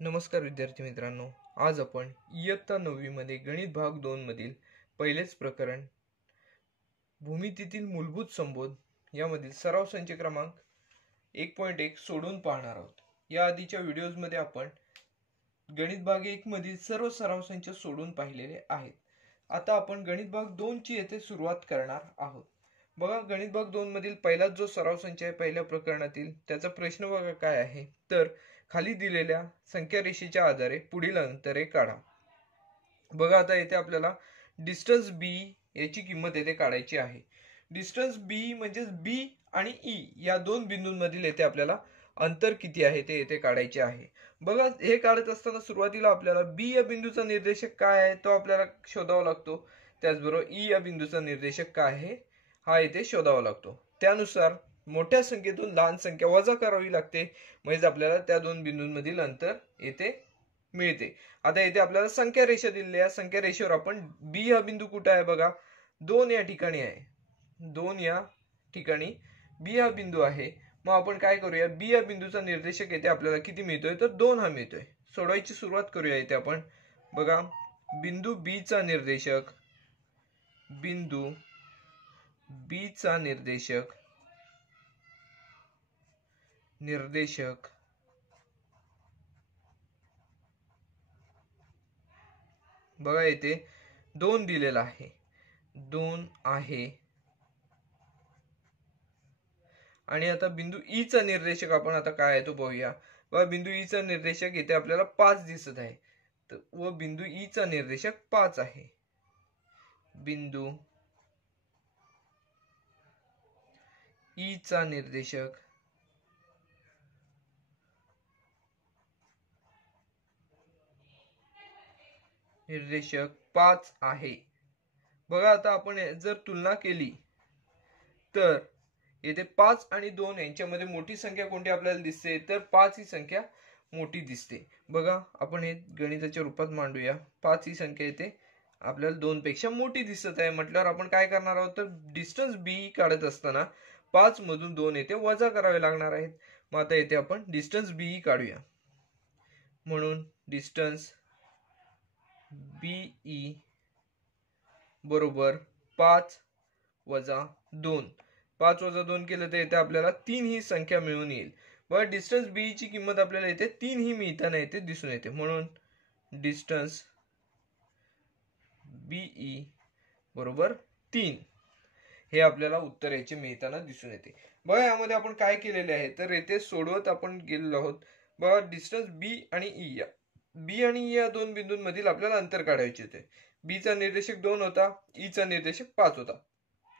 नमस्कार विद्यार्थी मित्रांनो, आज आपण इयत्ता 9वी मध्ये गणित भाग 2 मधील पहिलेच प्रकरण भूमितीतील मूलभूत संबोध यामधील सराव संच क्रमांक 1.1 सोडून पाहणार आहोत। या आधीच्या व्हिडिओज मध्ये आपण गणित भाग 1 मधील सर्व सराव संच सोडून पाहिलेले आहेत। आता आपण गणित भाग 2 ची येथे सुरुवात करणार आहोत। बघा, गणित भाग 2 मधील पहिलाच जो सराव संच आहे पहिल्या प्रकरणातील त्याचा प्रश्न बघा काय आहे, तर खाली दिलेल्या संख्या रेषेच्या आधारे पुढील अंतरे काढा। बघा, आता येथे आपल्याला डिस्टन्स बी याची किंमत येथे काढायची आहे। डिस्टन्स बी म्हणजे बी आणि ई या दोन बिंदूंमधील येथे आपल्याला अंतर किती आहे ते येथे काढायचे आहे। बघा, हे काढत असताना सुरुवातीला आपल्याला बी या बिंदूचा निर्देशक काय आहे तो आपल्याला शोधावा लागतो। त्याचबरोबर ई या बिंदूचा निर्देशक काय आहे हा येथे शोधावा लागतो। त्यानुसार मोठ्या संख्येतून लहान संख्या वजा करावी लागते, म्हणजे आपल्याला त्या दोन बिंदूंमधील अंतर येथे मिळते। आता येथे आपल्याला संख्या रेषा दिलेली आहे। संख्या रेषेवर आपण बी हा बिंदू कुठे आहे बघा, 2 या ठिकाणी आहे। 2 या ठिकाणी बी हा बिंदू आहे। मग आपण काय करूया, बी या बिंदूचा निर्देशक येथे आपल्याला किती मिळतोय तर 2 हा मिळतोय। सोडवायची सुरुवात करूया। येथे आपण बघा, बिंदू बी चा निर्देशक, बिंदू बी चा निर्देशक बघा येथे 2 दिलेला आहे, 2 आहे। आणि आता बिंदू ई चा निर्देशक आपण आता काय आहे तो पाहूया। बघा, बिंदू ई चा निर्देशक येथे आपल्याला 5 दिसत आहे, तर व बिंदू ई चा निर्देशक 5 आहे। बिंदू ई चा निर्देशक निर्देशक 5 आहे। बघा, आता आपण जर तुलना केली तर येथे 5 आणि 2 यांच्यामध्ये मोठी संख्या कोणती आपल्याला दिसते तर 5 ही संख्या मोठी दिसते। बघा, आपण हे गणिताच्या रूपात मांडूया। 5 ही संख्या येथे आपल्याला 2 पेक्षा मोठी दिसत आहे म्हटल्यावर आपण काय करणार आहोत तर डिस्टन्स बी काढत असताना 5 मधून 2 येथे वजा करावे लागणार आहेत। मग आता येथे आपण डिस्टन्स बी काढूया। म्हणून डिस्टन्स बीई बरोबर 5 वजा 2। 5 वजा 2 केलं तर येथे आपल्याला 3 ही संख्या मिळून येईल। बघा, डिस्टन्स बी ची किंमत आपल्याला येथे 3 ही मिळताना येथे दिसून येते। म्हणून डिस्टन्स बीई बरोबर 3 हे आपल्याला उत्तर याचे मिळताना दिसून येते। बघा, यामध्ये आपण काय केलेले आहे तर येथे सोडवत आपण गेलेलो आहोत। बघा, डिस्टन्स बी आणि ई या दोन बिंदूंमधील आपल्याला अंतर काढायचे होते। बी चा निर्देशक 2 होता, ई चा निर्देशक 5 होता।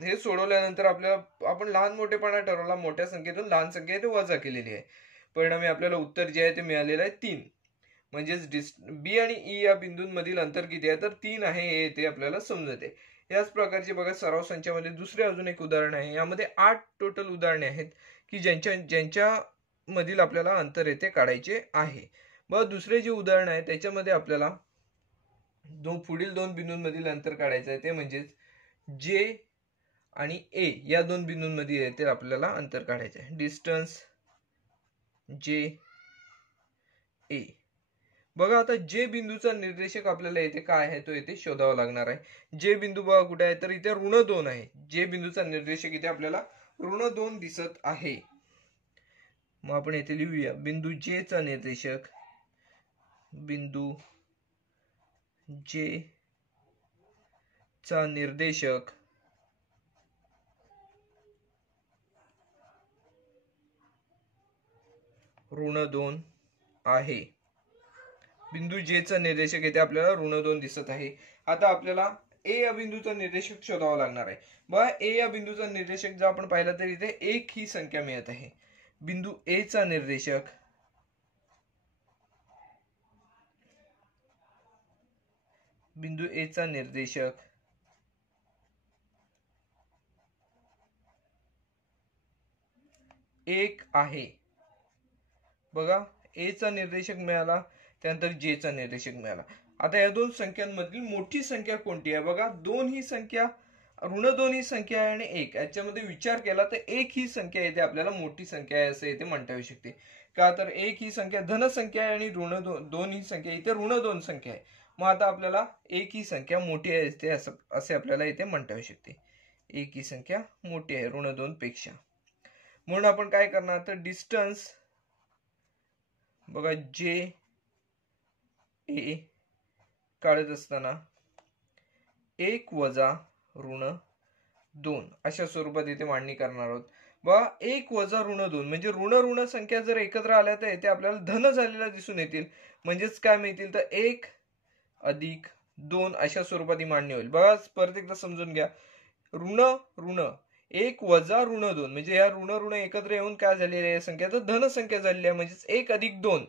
हे सोडवल्यानंतर आपल्याला आपण लहान मोठेपणा ठरवला, मोठ्या संख्येतून लहान संख्या येथे वजा केलेली आहे। परिणामी आपल्याला उत्तर जे आहे ते मिळालेलं आहे 3। म्हणजेच बी आणि ई या बिंदूंमधील अंतर किती आहे तर 3 आहे हे येथे आपल्याला समजते। याच प्रकारचे बघा, सराव संचामध्ये दुसरे अजून एक उदाहरण आहे। यामध्ये 8 टोटल उदाहरणे आहेत की ज्यांच्या मधील आपल्याला अंतर येथे काढायचे आहे। बघा, दुसरे जे उदाहरण आहे त्याच्यामध्ये आपल्याला पुढील दोन बिंदूंमधील अंतर काढायचं आहे, ते म्हणजे जे आणि ए या दोन बिंदूंमध्ये येथे आपल्याला अंतर काढायचे आहे। डिस्टन्स जे ए। बघा, आता जे बिंदूचा निर्देशक आपल्याला येथे काय आहे तो येथे शोधावा लागणार आहे। जे बिंदू बघा कुठे आहे तर इथे -2 आहे। जे बिंदूचा निर्देशक इथे आपल्याला -2 दिसत आहे। मग आपण येथे लिहूया, बिंदू जे चा निर्देशक, बिंदू जे चा निर्देशक -2 आहे। बिंदू जे चा निर्देशक येथे आपल्याला -2 दिसत आहे। आता आपल्याला ए या बिंदूचा निर्देशक शोधावा लागणार आहे। बघा, ए या बिंदूचा निर्देशक जर आपण पाहिला तर इथे 1 ही संख्या मिळत आहे। बिंदू ए चा निर्देशक, बिंदू ए चा निर्देशक 1 आहे। बघा, ए चा निर्देशक मिळाला, त्यानंतर जे चा निर्देशक मिळाला। आता या दोन संख्यांमधील मोठी संख्या कोणती आहे बघा, 2 ही संख्या ऋण 2 ही संख्या आहे आणि 1 याच्यामध्ये विचार केला तर 1 ही संख्या येथे आपल्याला मोठी संख्या आहे असे येथे म्हणता येऊ शकते। का तर 1 ही संख्या धन संख्या आहे आणि ऋण 2 ही संख्या इथे ऋण 2 संख्या आहे. मग आता आपल्याला 1 ही संख्या मोठी आहे ते असे आपल्याला इथे म्हणता येऊ शकते. 1 ही संख्या मोठी आहे ऋण 2 पेक्षा. म्हणून आपण काय करणार तर डिस्टन्स बघा जे ए काढत असताना 1 वजा ऋण 2 अशा स्वरूपात इथे मांडणी करणार आहोत. बघा 1 वजा ऋण 2 म्हणजे ऋण ऋण संख्या जर एकत्र आल्या तर इथे आपल्याला धन झालेल्या दिसून येतील. म्हणजेच काय मिळतील तर 1 अधिक 2 अशा स्वरूपात ही मांडणी होईल. बघा परत एकदा समजून घ्या. ऋण ऋण 1 वजा ऋण 2 म्हणजे या ऋण ऋण एकत्र येऊन काय झालेली आहे संख्या तर धन संख्या झालेली आहे. म्हणजेच 1 अधिक 2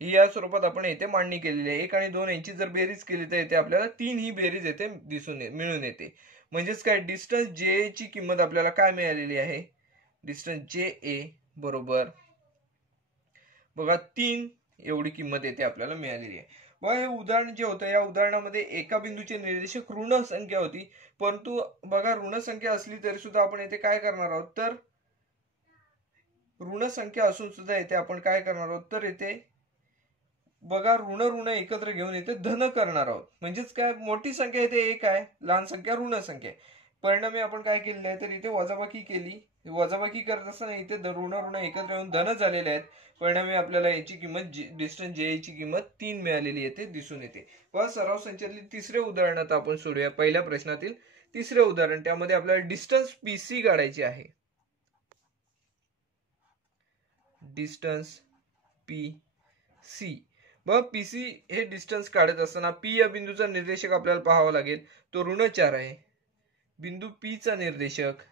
ही या स्वरूपात आपण इथे मांडणी केलेली आहे. 1 आणि 2 यांची जर बेरीज केली तर इथे आपल्याला 3 ही बेरीज येते मिळून येते. म्हणजेच काय डिस्टन्स जे ची किंमत आपल्याला काय मिळालेली आहे डिस्टन्स जे ए बरोबर बघा 3 एवढी किंमत येते आपल्याला मिळालेली आहे. बघा हे उदाहरण जे होतं या उदाहरणामध्ये एका बिंदूचे निर्देशक ऋण संख्या होती. परंतु बघा ऋण संख्या असली तरी सुद्धा आपण येथे काय करणार आहोत तर ऋण संख्या असून सुद्धा येथे आपण काय करणार आहोत तर येथे बघा ऋण ऋण एकत्र घेऊन येथे धन करणार आहोत. म्हणजेच काय मोठी संख्या येथे 1 आहे लहान संख्या ऋण संख्या आहे. परिणामी आपण काय केलेलं आहे तर इथे वजाबाकी केली. वजाबाकी करत असताना इथे ऋण ऋण एकत्र येऊन धन झालेले आहेत. परिणामी आपल्याला याची किंमत डिस्टन्स जे ची किंमत 3 मिळालेली येते दिसून येते. व सराव संचातील तिसरे उदाहरण आता आपण सोडूया. पहिल्या प्रश्नातील तिसरे उदाहरण त्यामध्ये आपल्याला डिस्टन्स पीसी काढायची आहे. डिस्टन्स पी सी बघा पीसी हे डिस्टन्स काढत असताना पी या बिंदूचा निर्देशक आपल्याला पाहावा लागेल. तो ऋण 4 आहे. बिंदू पी चा निर्देशक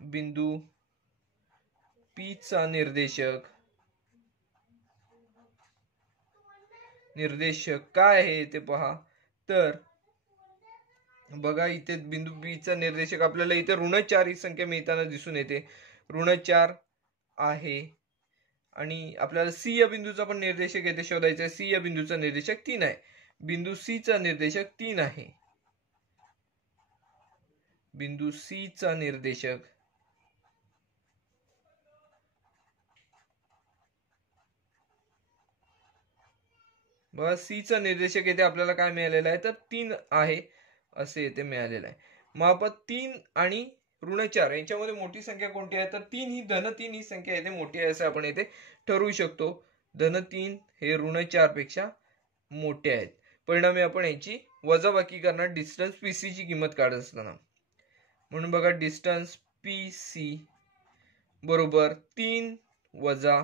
बिंदू पी चा निर्देशक काय आहे ते पहा. तर बघा इथे बिंदू पी चा निर्देशक आपल्याला इथे ऋण 4 ही संख्या मिळताना दिसून येते. ऋण 4 आहे आणि आपल्याला सी या बिंदूचा पण निर्देशक येथे शोधायचा आहे. सी या बिंदूचा निर्देशक 3 आहे. बिंदू सी चा निर्देशक 3 आहे. बिंदू सी चा निर्देशक बघा सी चा निर्देशक येथे आपल्याला काय मिळालेला आहे तर 3 आहे असे येथे मिळालेलं आहे. मग आपण 3 आणि ऋण 4 यांच्यामध्ये मोठी संख्या कोणती आहे तर 3 ही धन 3 ही संख्या येथे मोठी आहे असं आपण येथे ठरवू शकतो. धन 3 हे ऋण 4 पेक्षा मोठे आहेत. परिणामी आपण यांची वजाबाकी करणार डिस्टन्स पीसी ची किंमत काढत असताना. म्हणून बघा डिस्टन्स पीसी बरोबर 3 वजा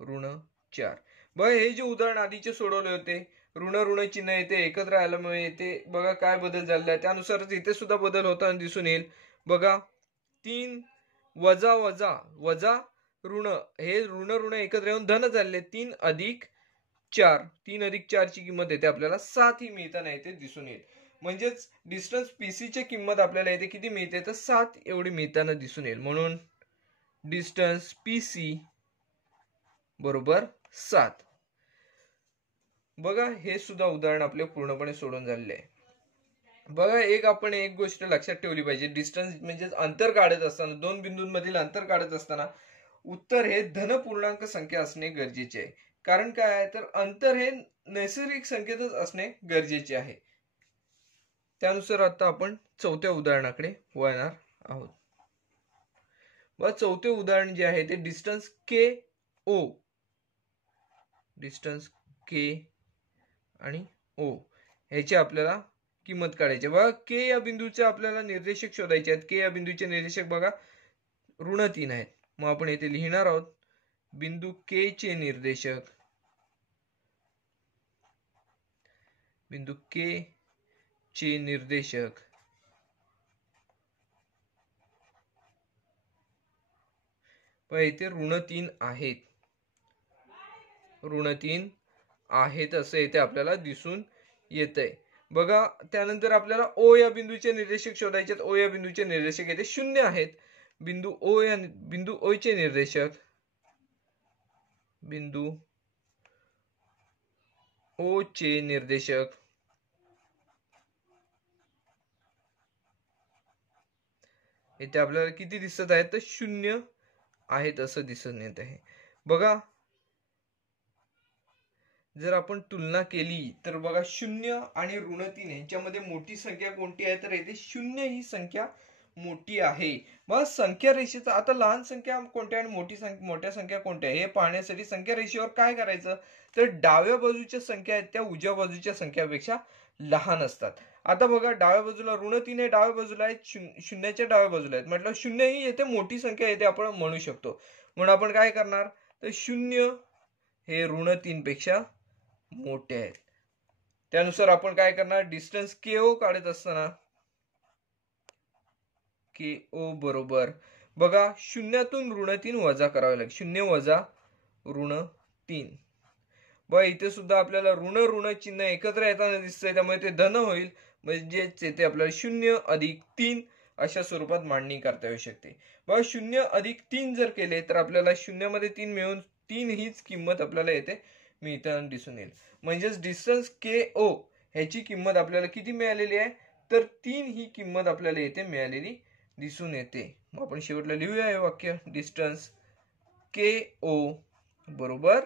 ऋण 4. बघा हे जे उदाहरण आधीचे सोडवले होते ऋण ऋण चिन्ह येते एकत्र आल्यामुळे येते बघा काय बदल झालेला आहे त्यानुसारच इथे सुद्धा बदल होताना दिसून येईल. बघा 3 वजा वजा वजा ऋण हे ऋण ऋण एकत्र येऊन धन झाले. 3 अधिक 4 3 अधिक 4 ची किंमत येते आपल्याला 7 ही मिळताना येते दिसून येईल. म्हणजेच डिस्टन्स पीसी ची किंमत आपल्याला येते किती मिळते तर 7 एवढी मिळताना दिसून येईल. म्हणून डिस्टन्स पीसी बरोबर 7. बघा हे सुद्धा उदाहरण आपले पूर्णपणे सोडून झालेले आहे. बघा आपण एक गोष्ट लक्षात ठेवली पाहिजे. डिस्टन्स म्हणजे अंतर काढत असताना दोन बिंदूंमधील अंतर काढत असताना उत्तर हे धन पूर्णांक संख्या असणे गरजेचे आहे. कारण काय आहे तर अंतर हे नैसर्गिक संख्येतच असणे गरजेचे आहे. त्यानुसार आता आपण चौथ्या उदाहरणाकडे वळणार आहोत. व चौथे उदाहरण जे आहे ते डिस्टन्स के ओ डिस्टन्स के आणि ओ ह्याची आपल्याला किंमत काढायची. बघा के या बिंदूचे आपल्याला निर्देशक शोधायचे आहेत. के या बिंदूचे निर्देशक बघा ऋण 3 आहेत. मग आपण येथे लिहिणार आहोत बिंदू के चे निर्देशक बिंदू के चे निर्देशक इथे ऋण 3 आहेत. ऋण 3 आहेत असं इथे आपल्याला दिसून येतंय. बघा त्यानंतर आपल्याला ओ या बिंदूचे निर्देशक शोधायचे आहेत. ओ या बिंदूचे निर्देशक येथे 0 आहेत. बिंदू ओ चे निर्देशक बिंदू ओ चे निर्देशक इथे आपल्याला किती दिसत आहेत तर 0 आहेत असं दिसून येत आहे. बघा जर आपण तुलना केली तर बघा 0 आणि ऋण 3 यांच्यामध्ये मोठी संख्या कोणती आहे तर येथे 0 ही संख्या मोठी आहे. मग संख्या रेषेचा आता लहान संख्या कोणत्या आणि मोठ्या संख्या कोणत्या हे पाहण्यासाठी संख्या रेषेवर काय करायचं तर डाव्या बाजूच्या संख्या आहेत त्या उजव्या बाजूच्या संख्यापेक्षा लहान असतात. आता बघा डाव्या बाजूला ऋण 3 आहे डाव्या बाजूला आहेत शून्याच्या डाव्या बाजूला आहेत म्हटलं 0 ही येथे मोठी संख्या येते आपण म्हणू शकतो. म्हणून आपण काय करणार तर 0 हे ऋण 3 पेक्षा मोठे आहेत. त्यानुसार आपण काय करणार डिस्टन्स KO काढत असताना KO बरोबर बघा शून्यातून ऋण 3 वजा करावे लागेल 0 वजा ऋण 3. बघा इथे सुद्धा आपल्याला ऋण ऋण चिन्ह एकत्र येताना दिसतंय त्यामुळे ते धन होईल म्हणजेच येथे आपल्याला 0 अधिक 3 अशा स्वरूपात मांडणी करता येऊ शकते. बघा 0 अधिक 3 जर केले तर आपल्याला 0 मध्ये 3 मिळून 3 हीच किंमत आपल्याला येते मिळताना दिसून येईल. म्हणजेच डिस्टन्स KO ह्याची किंमत आपल्याला किती मिळालेली आहे तर 3 ही किंमत आपल्याला येथे मिळालेली दिसून येते. मग आपण शेवटला लिहूया हे वाक्य डिस्टन्स KO बरोबर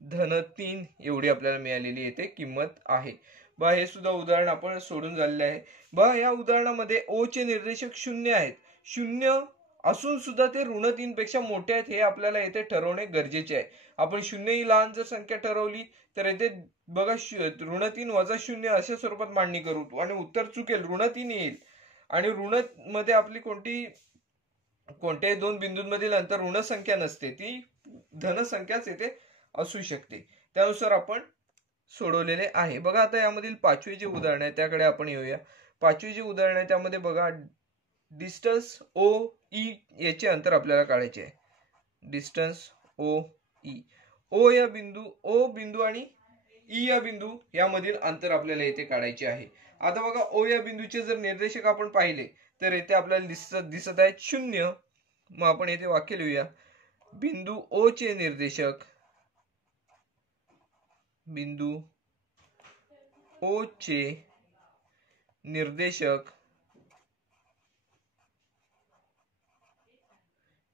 धन 3 एवढी आपल्याला मिळालेली येथे किंमत आहे. बा हे सुद्धा उदाहरण आपण सोडून झालेले आहे. बा या उदाहरणामध्ये O चे निर्देशक 0 आहेत 0 असून सुद्धा ते ऋण 3 पेक्षा मोठे आहेत हे आपल्याला येथे ठरवणे गरजेचे आहे. आपण 0 ही लहान जर संख्या ठरवली तर येथे बघा ऋण 3 वजा 0 अशा स्वरूपात मांडणी करू आणि उत्तर चुकेल ऋण 3 येईल आणि ऋण मध्ये आपली कोणत्याही दोन बिंदूंमधील अंतर ऋण संख्या नसते ती धन संख्याच येथे असू शकते. त्यानुसार आपण सोडवलेले आहे. बघा आता यामधील पाचवे जे उदाहरण आहे त्याकडे आपण येऊया. पाचवे जे उदाहरण आहे त्यामध्ये बघा डिस्टन्स OE याचे अंतर आपल्याला काढायचे आहे. डिस्टन्स OE O बिंदू आणि E या बिंदू यामधील अंतर आपल्याला येथे काढायचे आहे. आता बघा O या बिंदूचे जर निर्देशक आपण पाहिले तर येथे आपल्याला दिसत आहेत 0. मग आपण येथे वाक्य लिहूया बिंदू O चे निर्देशक बिंदू O चे निर्देशक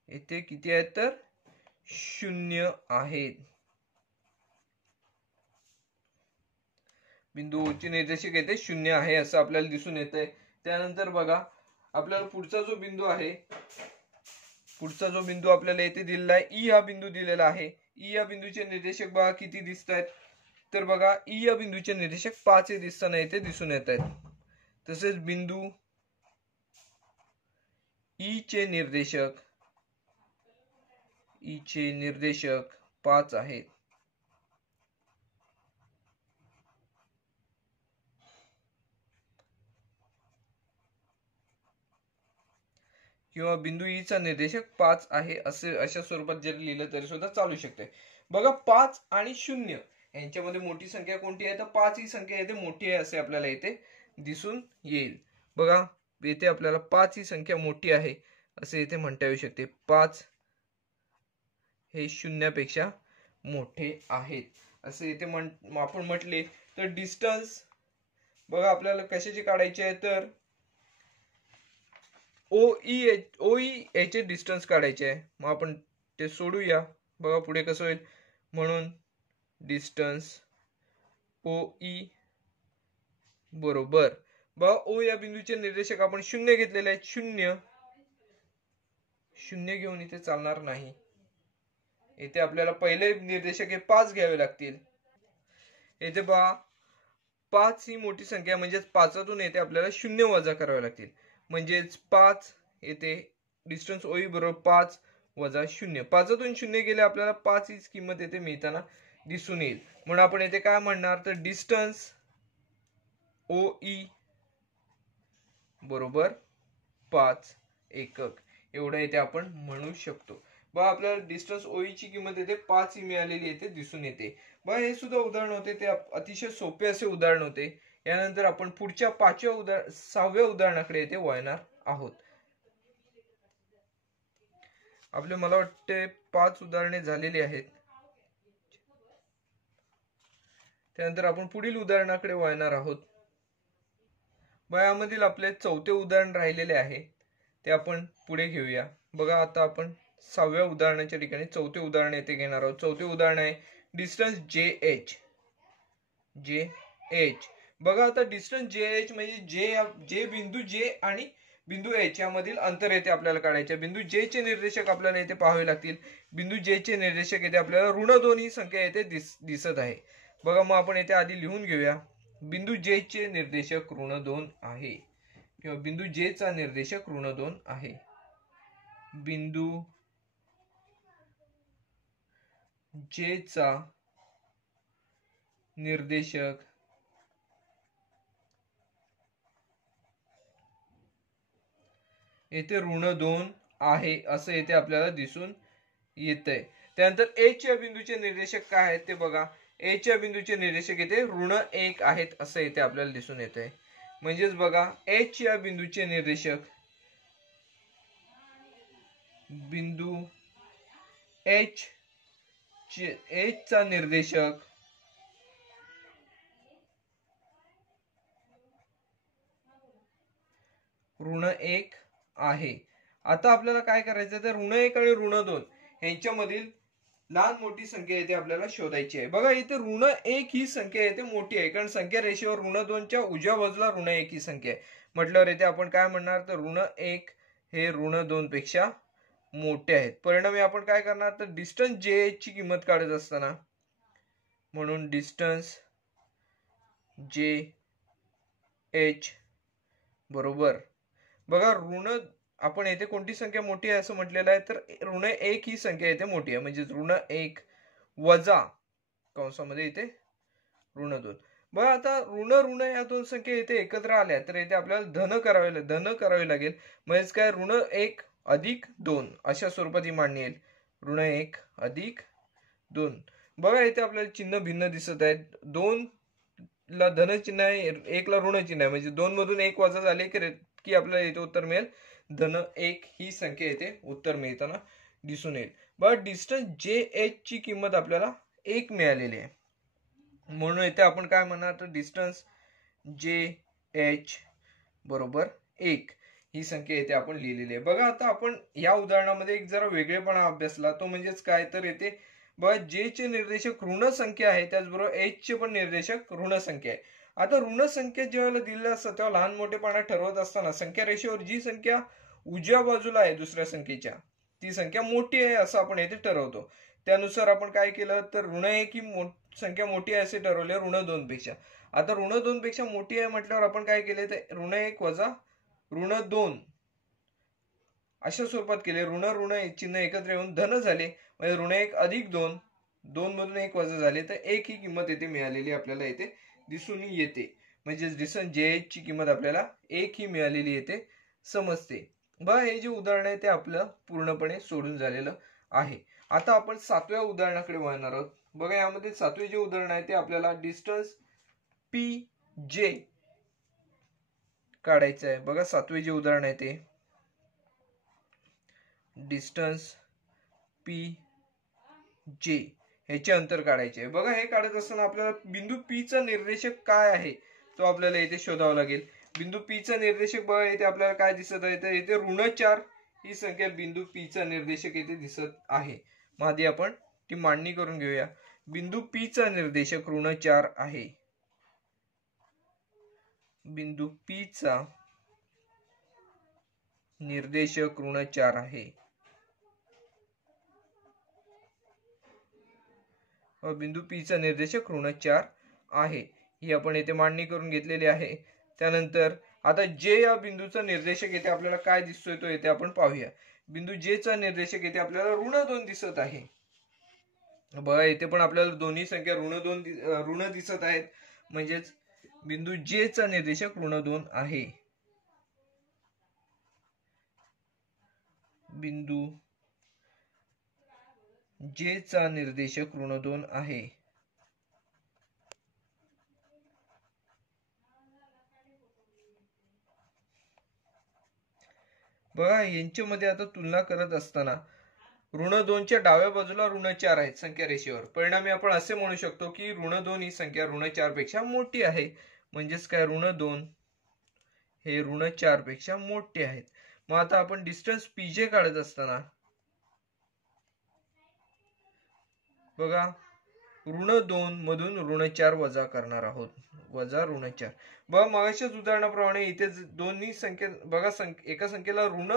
येथे किती आहेत तर 0 आहेत. बिंदू O चे निर्देशक येथे 0 आहे असं आपल्याला दिसून येतंय. त्यानंतर बघा आपल्याला पुढचा जो बिंदू आपल्याला येथे दिलेला आहे E हा बिंदू दिलेला आहे. E या बिंदूचे निर्देशक बघा किती दिसत आहेत तर बघा E या बिंदूचे निर्देशक 5 हे दिसताना येथे दिसून येत आहेत. तसेच बिंदू E चे निर्देशक 5 आहेत. किंवा बिंदू E चा निर्देशक 5 आहे अशा स्वरूपात जरी लिहिलं तरी सुद्धा चालू शकते. बघा 5 आणि 0 यांच्यामध्ये मोठी संख्या कोणती आहे तर 5 ही संख्या येथे मोठी आहे असे आपल्याला येथे दिसून येईल. बघा येथे आपल्याला 5 ही संख्या मोठी आहे असे येथे म्हणता येऊ शकते. 5 हे 0 पेक्षा मोठे आहेत असे येथे आपण म्हटले तर डिस्टन्स बघा आपल्याला कशाचे काढायचे आहे तर OE याचे डिस्टन्स काढायचे आहे. मग आपण ते सोडूया. बघा पुढे कसं होईल म्हणून डिस्टन्स OE बरोबर बघा O या बिंदूचे निर्देशक आपण 0 घेतलेले आहेत. 0 घेऊन इथे चालणार नाही. येथे आपल्याला पहिले निर्देशक हे 5 घ्यावे लागतील. येथे बघा 5 ही मोठी संख्या म्हणजेच 5तून येथे आपल्याला 0 वजा करावे लागतील. म्हणजेच 5 येथे डिस्टन्स OE बरोबर 5 वजा 0. 5तून 0 गेले आपल्याला 5 हीच किंमत येथे मिळताना दिसून येईल. म्हणून आपण येथे काय म्हणणार तर डिस्टन्स OE बरोबर 5 एकक एवढं येथे आपण म्हणू शकतो. बघा आपल्याला डिस्टन्स OE ची किंमत येथे 5 ही मिळालेली येथे दिसून येते. बघा हे सुद्धा उदाहरण होते ते अतिशय सोपे असे उदाहरण होते. यानंतर आपण पुढच्या 6व्या उदाहरणाकडे येथे वळणार आहोत. आपले मला वाटते 5 उदाहरणे झालेली आहेत. त्यानंतर आपण पुढील उदाहरणाकडे वळणार आहोत. यामधील आपले 4थे उदाहरण राहिलेले आहे ते आपण पुढे घेऊया. बघा आता आपण 6व्या उदाहरणाच्या ठिकाणी 4थे उदाहरण येथे घेणार आहोत. 4थे उदाहरण आहे डिस्टन्स JH. बघा आता डिस्टन्स JH म्हणजे जे बिंदू J आणि बिंदू H यामधील अंतर येथे आपल्याला काढायचे. बिंदू J चे निर्देशक आपल्याला येथे पाहावे लागतील. बिंदू J चे निर्देशक येथे आपल्याला ऋण 2 ही संख्या येथे दिसत आहे. बघा मग आपण येथे आधी लिहून घेऊया. बिंदू J चे निर्देशक ऋण 2 आहे किंवा बिंदू J चा निर्देशक ऋण 2 आहे. बिंदू J चा निर्देशक येथे ऋण 2 आहे असं येथे आपल्याला दिसून येतंय. त्यानंतर H या बिंदूचे निर्देशक काय आहेत ते बघा. H या बिंदूचे निर्देशक येथे ऋण 1 आहेत असं येथे आपल्याला दिसून येतंय. म्हणजेच बघा H या बिंदूचे निर्देशक बिंदू H चा निर्देशक ऋण 1 आहे. आता आपल्याला काय करायचं तर ऋण 1 आणि ऋण 2 यांच्यामधील लहान मोठी संख्या येथे आपल्याला शोधायची आहे. बघा इथे ऋण 1 ही संख्या येथे मोठी आहे कारण संख्या रेषेवर ऋण 2 च्या उजव्या बाजूला ऋण 1 ही संख्या आहे. म्हटल्यावर येथे आपण काय म्हणणार तर ऋण 1 हे ऋण 2 पेक्षा मोठे आहेत. परिणामी आपण काय करणार तर डिस्टन्स JH ची किंमत काढत असताना म्हणून डिस्टन्स JH बरोबर बघा आपण येथे कोणती संख्या मोठी आहे असं म्हटलेलं आहे तर ऋण 1 ही संख्या येथे मोठी आहे. म्हणजे ऋण 1 वजा कंसामध्ये येथे ऋण 2. बघा आता ऋण या दोन संख्या येथे एकत्र आल्या तर येथे आपल्याला धन करावे लागेल. म्हणजेच काय ऋण 1 अधिक 2 अशा स्वरूपात ही मांडणी येईल. ऋण 1 अधिक 2. बघा इथे आपल्याला चिन्ह भिन्न दिसत आहेत. 2 ला धन चिन्ह आहे, 1 ला ऋण चिन्ह आहे. म्हणजे 2 मधून 1 वजा झाले की आपल्याला इथे उत्तर मिळेल धन 1 ही संख्या येथे उत्तर मिळताना दिसून येईल. बघा डिस्टन्स JH ची किंमत आपल्याला 1 मिळालेली आहे. म्हणून इथे आपण काय म्हणणार तर डिस्टन्स JH बरोबर 1 ही संख्या येथे आपण लिहिलेली आहे. बघा आता आपण या उदाहरणामध्ये एक जरा वेगळेपणा अभ्यासला तो म्हणजेच काय तर येथे बघा J चे निर्देशक ऋण संख्या आहे त्याचबरोबर H चे पण निर्देशक ऋण संख्या आहे. आता ऋण संख्या जेव्हा दिलेल्या असतात तेव्हा लहान मोठेपणा ठरवत असताना संख्या रेषेवर जी संख्या उजव्या बाजूला आहे दुसऱ्या संख्येच्या ती संख्या मोठी आहे असं आपण येथे ठरवतो. त्यानुसार आपण काय केलं तर ऋण 1 ही संख्या मोठी आहे असे ठरवले ऋण 2 पेक्षा. आता ऋण 2 पेक्षा मोठी आहे म्हटल्यावर आपण काय केले तर ऋण 1 वजा ऋण 2 अशा स्वरूपात केले. ऋण चिन्ह एकत्र येऊन धन झाले. म्हणजे ऋण 1 अधिक 2 2 मधून 1 वजा झाले तर 1 ही किंमत येथे मिळालेली आपल्याला येथे दिसून येते. म्हणजे डिस्टन्स JH ची किंमत आपल्याला 1 ही मिळालेली येते समजते. बघा हे जे उदाहरण आहे ते आपलं पूर्णपणे सोडून झालेलं आहे. आता आपण 7व्या उदाहरणाकडे वळणार आहोत. बघा यामध्ये 7वे जे उदाहरण आहे ते आपल्याला डिस्टन्स PJ काढायचं आहे. बघा 7वे जे उदाहरण आहे ते डिस्टन्स PJ ह्याचे अंतर काढायचे आहे. बघा हे काढत असताना आपल्याला बिंदू P चा निर्देशक काय आहे तो आपल्याला इथे शोधावा लागेल. बिंदू P चा निर्देशक बघा इथे आपल्याला काय दिसत आहे तर इथे ऋण 4 ही संख्या बिंदू P चा निर्देशक इथे दिसत आहे. मग आधी आपण ती मांडणी करून घेऊया. बिंदू P चा निर्देशक ऋण 4 आहे. बिंदू P चा निर्देशक ऋण 4 आहे. बिंदू P चा निर्देशक ऋण 4 आहे ही आपण येथे मांडणी करून घेतलेली आहे. त्यानंतर आता J या बिंदूचा निर्देशक येथे आपल्याला काय दिसतोय तो येथे आपण पाहूया. बिंदू J चा निर्देशक येथे आपल्याला ऋण 2 दिसत आहे. बघा इथे पण आपल्याला दोन्ही संख्या ऋण दिसत आहेत. म्हणजेच बिंदू J चा निर्देशक ऋण 2 आहे. बिंदू J चा निर्देशक ऋण 2 आहे. बघा यांच्यामध्ये आता तुलना करत असताना ऋण 2 च्या डाव्या बाजूला ऋण 4 आहेत संख्या रेषेवर. परिणामी आपण असे म्हणू शकतो की ऋण 2 ही संख्या ऋण 4 पेक्षा मोठी आहे. म्हणजेच काय ऋण 2 हे ऋण 4 पेक्षा मोठे आहेत. मग आता आपण डिस्टन्स PJ काढत असताना बघा ऋण 2 मधून ऋण 4 वजा करणार आहोत, वजा ऋण 4. बघा मगाच्याच उदाहरणाप्रमाणे इथे दोन्ही संख्या बघा एका संख्येला ऋण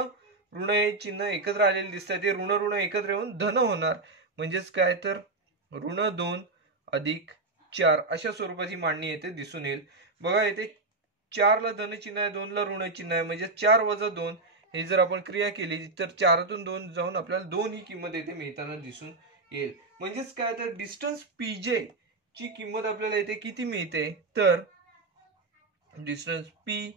ऋण हे चिन्ह एकत्र आलेले दिसतात, ते ऋण ऋण एकत्र येऊन धन होणार. म्हणजेच काय तर ऋण 2 अधिक 4 अशा स्वरूपाची मांडणी येथे दिसून येईल. बघा येथे 4 ला धन चिन्ह आहे, 2 ला ऋण चिन्ह आहे, म्हणजे 4 वजा 2 हे जर आपण क्रिया केली तर 4तून 2 जाऊन आपल्याला 2 ही किंमत येथे मिळताना दिसून येईल. म्हणजेच काय तर डिस्टन्स पीजे ची किंमत आपल्याला येथे किती मिळते, तर डिस्टन्स पी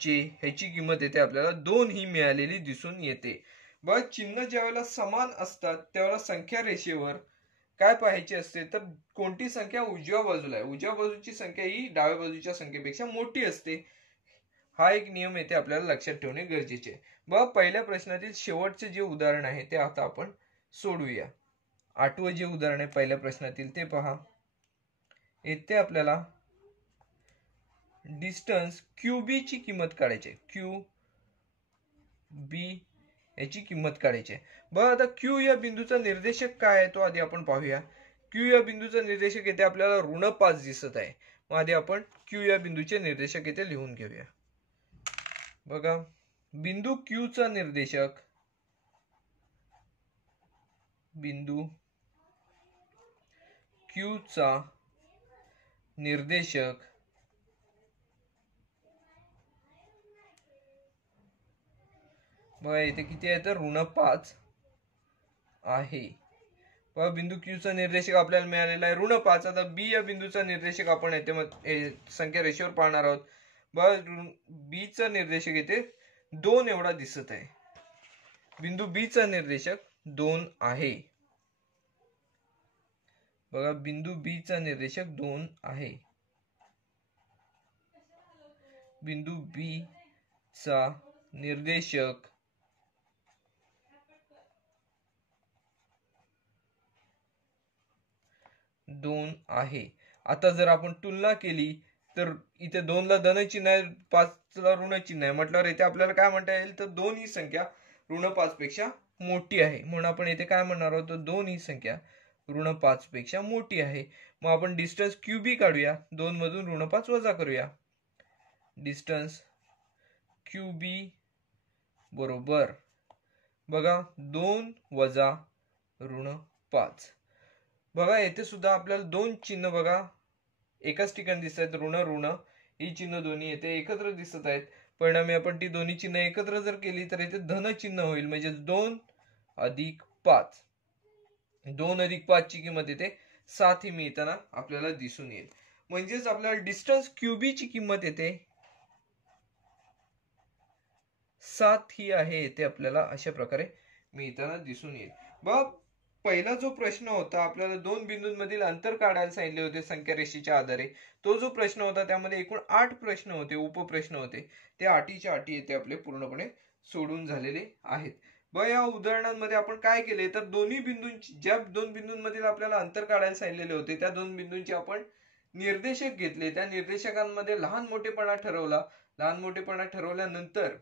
जे ह्याची किंमत येते आपल्याला 2 ही मिळालेली दिसून येते. बघ चिन्ह ज्यावेळेला समान असतात त्यावेळेला संख्या रेषेवर काय पाहायचे असते, तर कोणती संख्या उजव्या बाजूला आहे, उजव्या बाजूची संख्या ही डाव्या बाजूच्या संख्येपेक्षा मोठी असते. हा एक नियम येथे आपल्याला लक्षात ठेवणे गरजेचे आहे. बघा पहिल्या प्रश्नातील शेवटचे जे उदाहरण आहे ते आता आपण सोडूया. 8वं जे उदाहरण आहे पहिल्या प्रश्नातील ते पहा. येथे आपल्याला डिस्टन्स क्यूबी ची किंमत काढायची आहे, क्यू बी याची किंमत काढायची आहे. बघा आता क्यू या बिंदूचा निर्देशक काय आहे तो आधी आपण पाहूया. क्यू या बिंदूचा निर्देशक येथे आपल्याला ऋण 5 दिसत आहे. मग आधी आपण क्यू या बिंदूचे निर्देशक येथे लिहून घेऊया. बघा बिंदू क्यू चा निर्देशक, बिंदू क्यू चा निर्देशक बघा इथे किती आहे तर ऋण 5 आहे. बघा बिंदू क्यू चा निर्देशक आपल्याला मिळालेला आहे ऋण 5. आता बी या बिंदूचा निर्देशक आपण येथे संख्या रेषेवर पाहणार आहोत. बघा बी चा निर्देशक येथे 2 एवढा दिसत आहे. बिंदू बी चा निर्देशक 2 आहे. बघा बिंदू बी चा निर्देशक 2 आहे. बिंदू बी चा निर्देशक 2 आहे. आता जर आपण तुलना केली तर इथे 2 ला धन चिन्ह आहे, 5 ला ऋण चिन्ह आहे, म्हटल्यावर इथे आपल्याला काय म्हणता येईल तर 2 ही संख्या ऋण 5 पेक्षा मोठी आहे. म्हणून आपण इथे काय म्हणणार आहोत तर 2 ही संख्या ऋण 5 पेक्षा मोठी आहे. मग आपण डिस्टन्स क्यूबी काढूया, 2 मधून ऋण 5 वजा करूया. डिस्टन्स क्यूबी बरोबर बघा 2 वजा ऋण 5. बघा येथे सुद्धा आपल्याला 2 चिन्ह बघा एकाच ठिकाणी दिसत आहेत, ऋण ऋण ही चिन्ह दोन्ही येथे एकत्र दिसत आहेत. परिणामी आपण ती दोन्ही चिन्ह एकत्र जर केली तर येथे धन चिन्ह होईल, म्हणजे 2 अधिक 5. 2 अधिक 5 ची किंमत येते 7 ही मिळताना आपल्याला दिसून येईल. म्हणजेच आपल्याला डिस्टन्स क्यूबी ची किंमत येते 7 ही आहे, येथे आपल्याला अशा प्रकारे मिळताना दिसून येईल. बघ पहिला जो प्रश्न होता आपल्याला 2 बिंदूंमधील अंतर काढायला सांगितले होते संख्या रेषेच्या आधारे, तो जो प्रश्न होता त्यामध्ये एकूण 8 प्रश्न होते, उपप्रश्न होते. ते 8च्या 8 येथे आपले पूर्णपणे सोडून झालेले आहेत. बघ या उदाहरणांमध्ये आपण काय केले तर दोन्ही बिंदूंची, ज्या 2 बिंदूंमधील आपल्याला अंतर काढायला सांगितलेले होते त्या 2 बिंदूंचे आपण निर्देशक घेतले, त्या निर्देशकांमध्ये लहान मोठेपणा ठरवला. लहान मोठेपणा ठरवल्यानंतर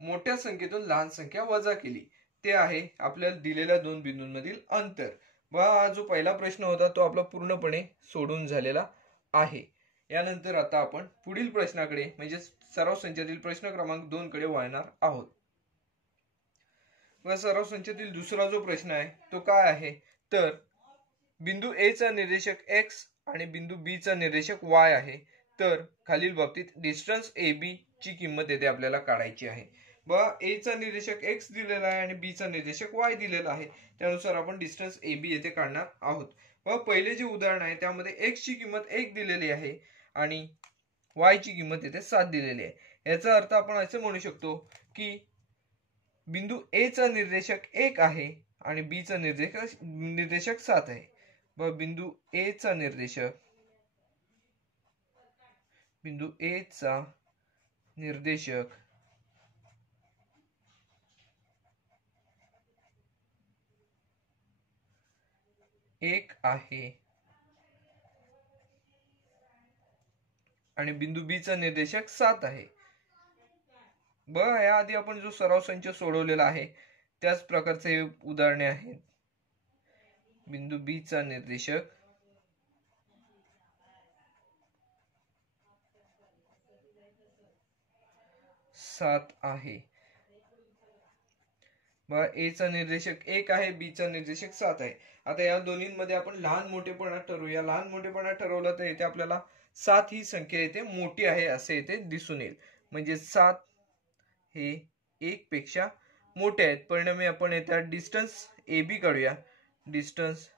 मोठ्या संख्येतून लहान संख्या वजा केली. ते आहे आपल्याला दिलेल्या 2 बिंदूंमधील अंतर. हा जो पहिला प्रश्न होता तो आपला पूर्णपणे सोडून झालेला आहे. यानंतर आता आपण पुढील प्रश्नाकडे म्हणजे सराव संचातील प्रश्न क्रमांक 2 कडे वळणार आहोत. सराव संचातील दुसरा जो प्रश्न आहे तो काय आहे तर बिंदू ए चा निर्देशक x आणि बिंदू बी चा निर्देशक y आहे. तर खालील बाबतीत डिस्टन्स ए बी ची किंमत येथे आपल्याला काढायची आहे. बघा ए चा निर्देशक x दिलेला आहे आणि बी चा निर्देशक y दिलेला आहे. त्यानुसार आपण डिस्टन्स ए बी येथे काढणार आहोत. बघा पहिले जे उदाहरण आहे त्यामध्ये x ची किंमत 1 दिलेली आहे आणि y ची किंमत येथे 7 दिलेली आहे. याचा अर्थ आपण असे म्हणू शकतो की बिंदू ए चा निर्देशक 1 आहे आणि बी चा निर्देशक 7 आहे. बघा बिंदू ए चा निर्देशक 1 आहे आणि बिंदू बी चा निर्देशक 7 आहे. बघा या आधी आपण जो सराव संच सोडवलेला आहे त्याच प्रकारचे उदाहरणे आहेत. बिंदू बी चा निर्देशक 7 आहे। बघा ए चा निर्देशक 1 आहे, बी चा निर्देशक 7 आहे। आता या दोन्हींमध्ये आपण लहान मोठेपणा ठरवूया। लहान मोठेपणा ठरवला तर इथे आपल्याला 7 ही संख्या इथे मोठी आहे असे इथे दिसून येईल। म्हणजे 7 हे 1 पेक्षा मोठे आहेत। परिणामी आपण येथे डिस्टन्स ए बी काढूया। डिस्टन्स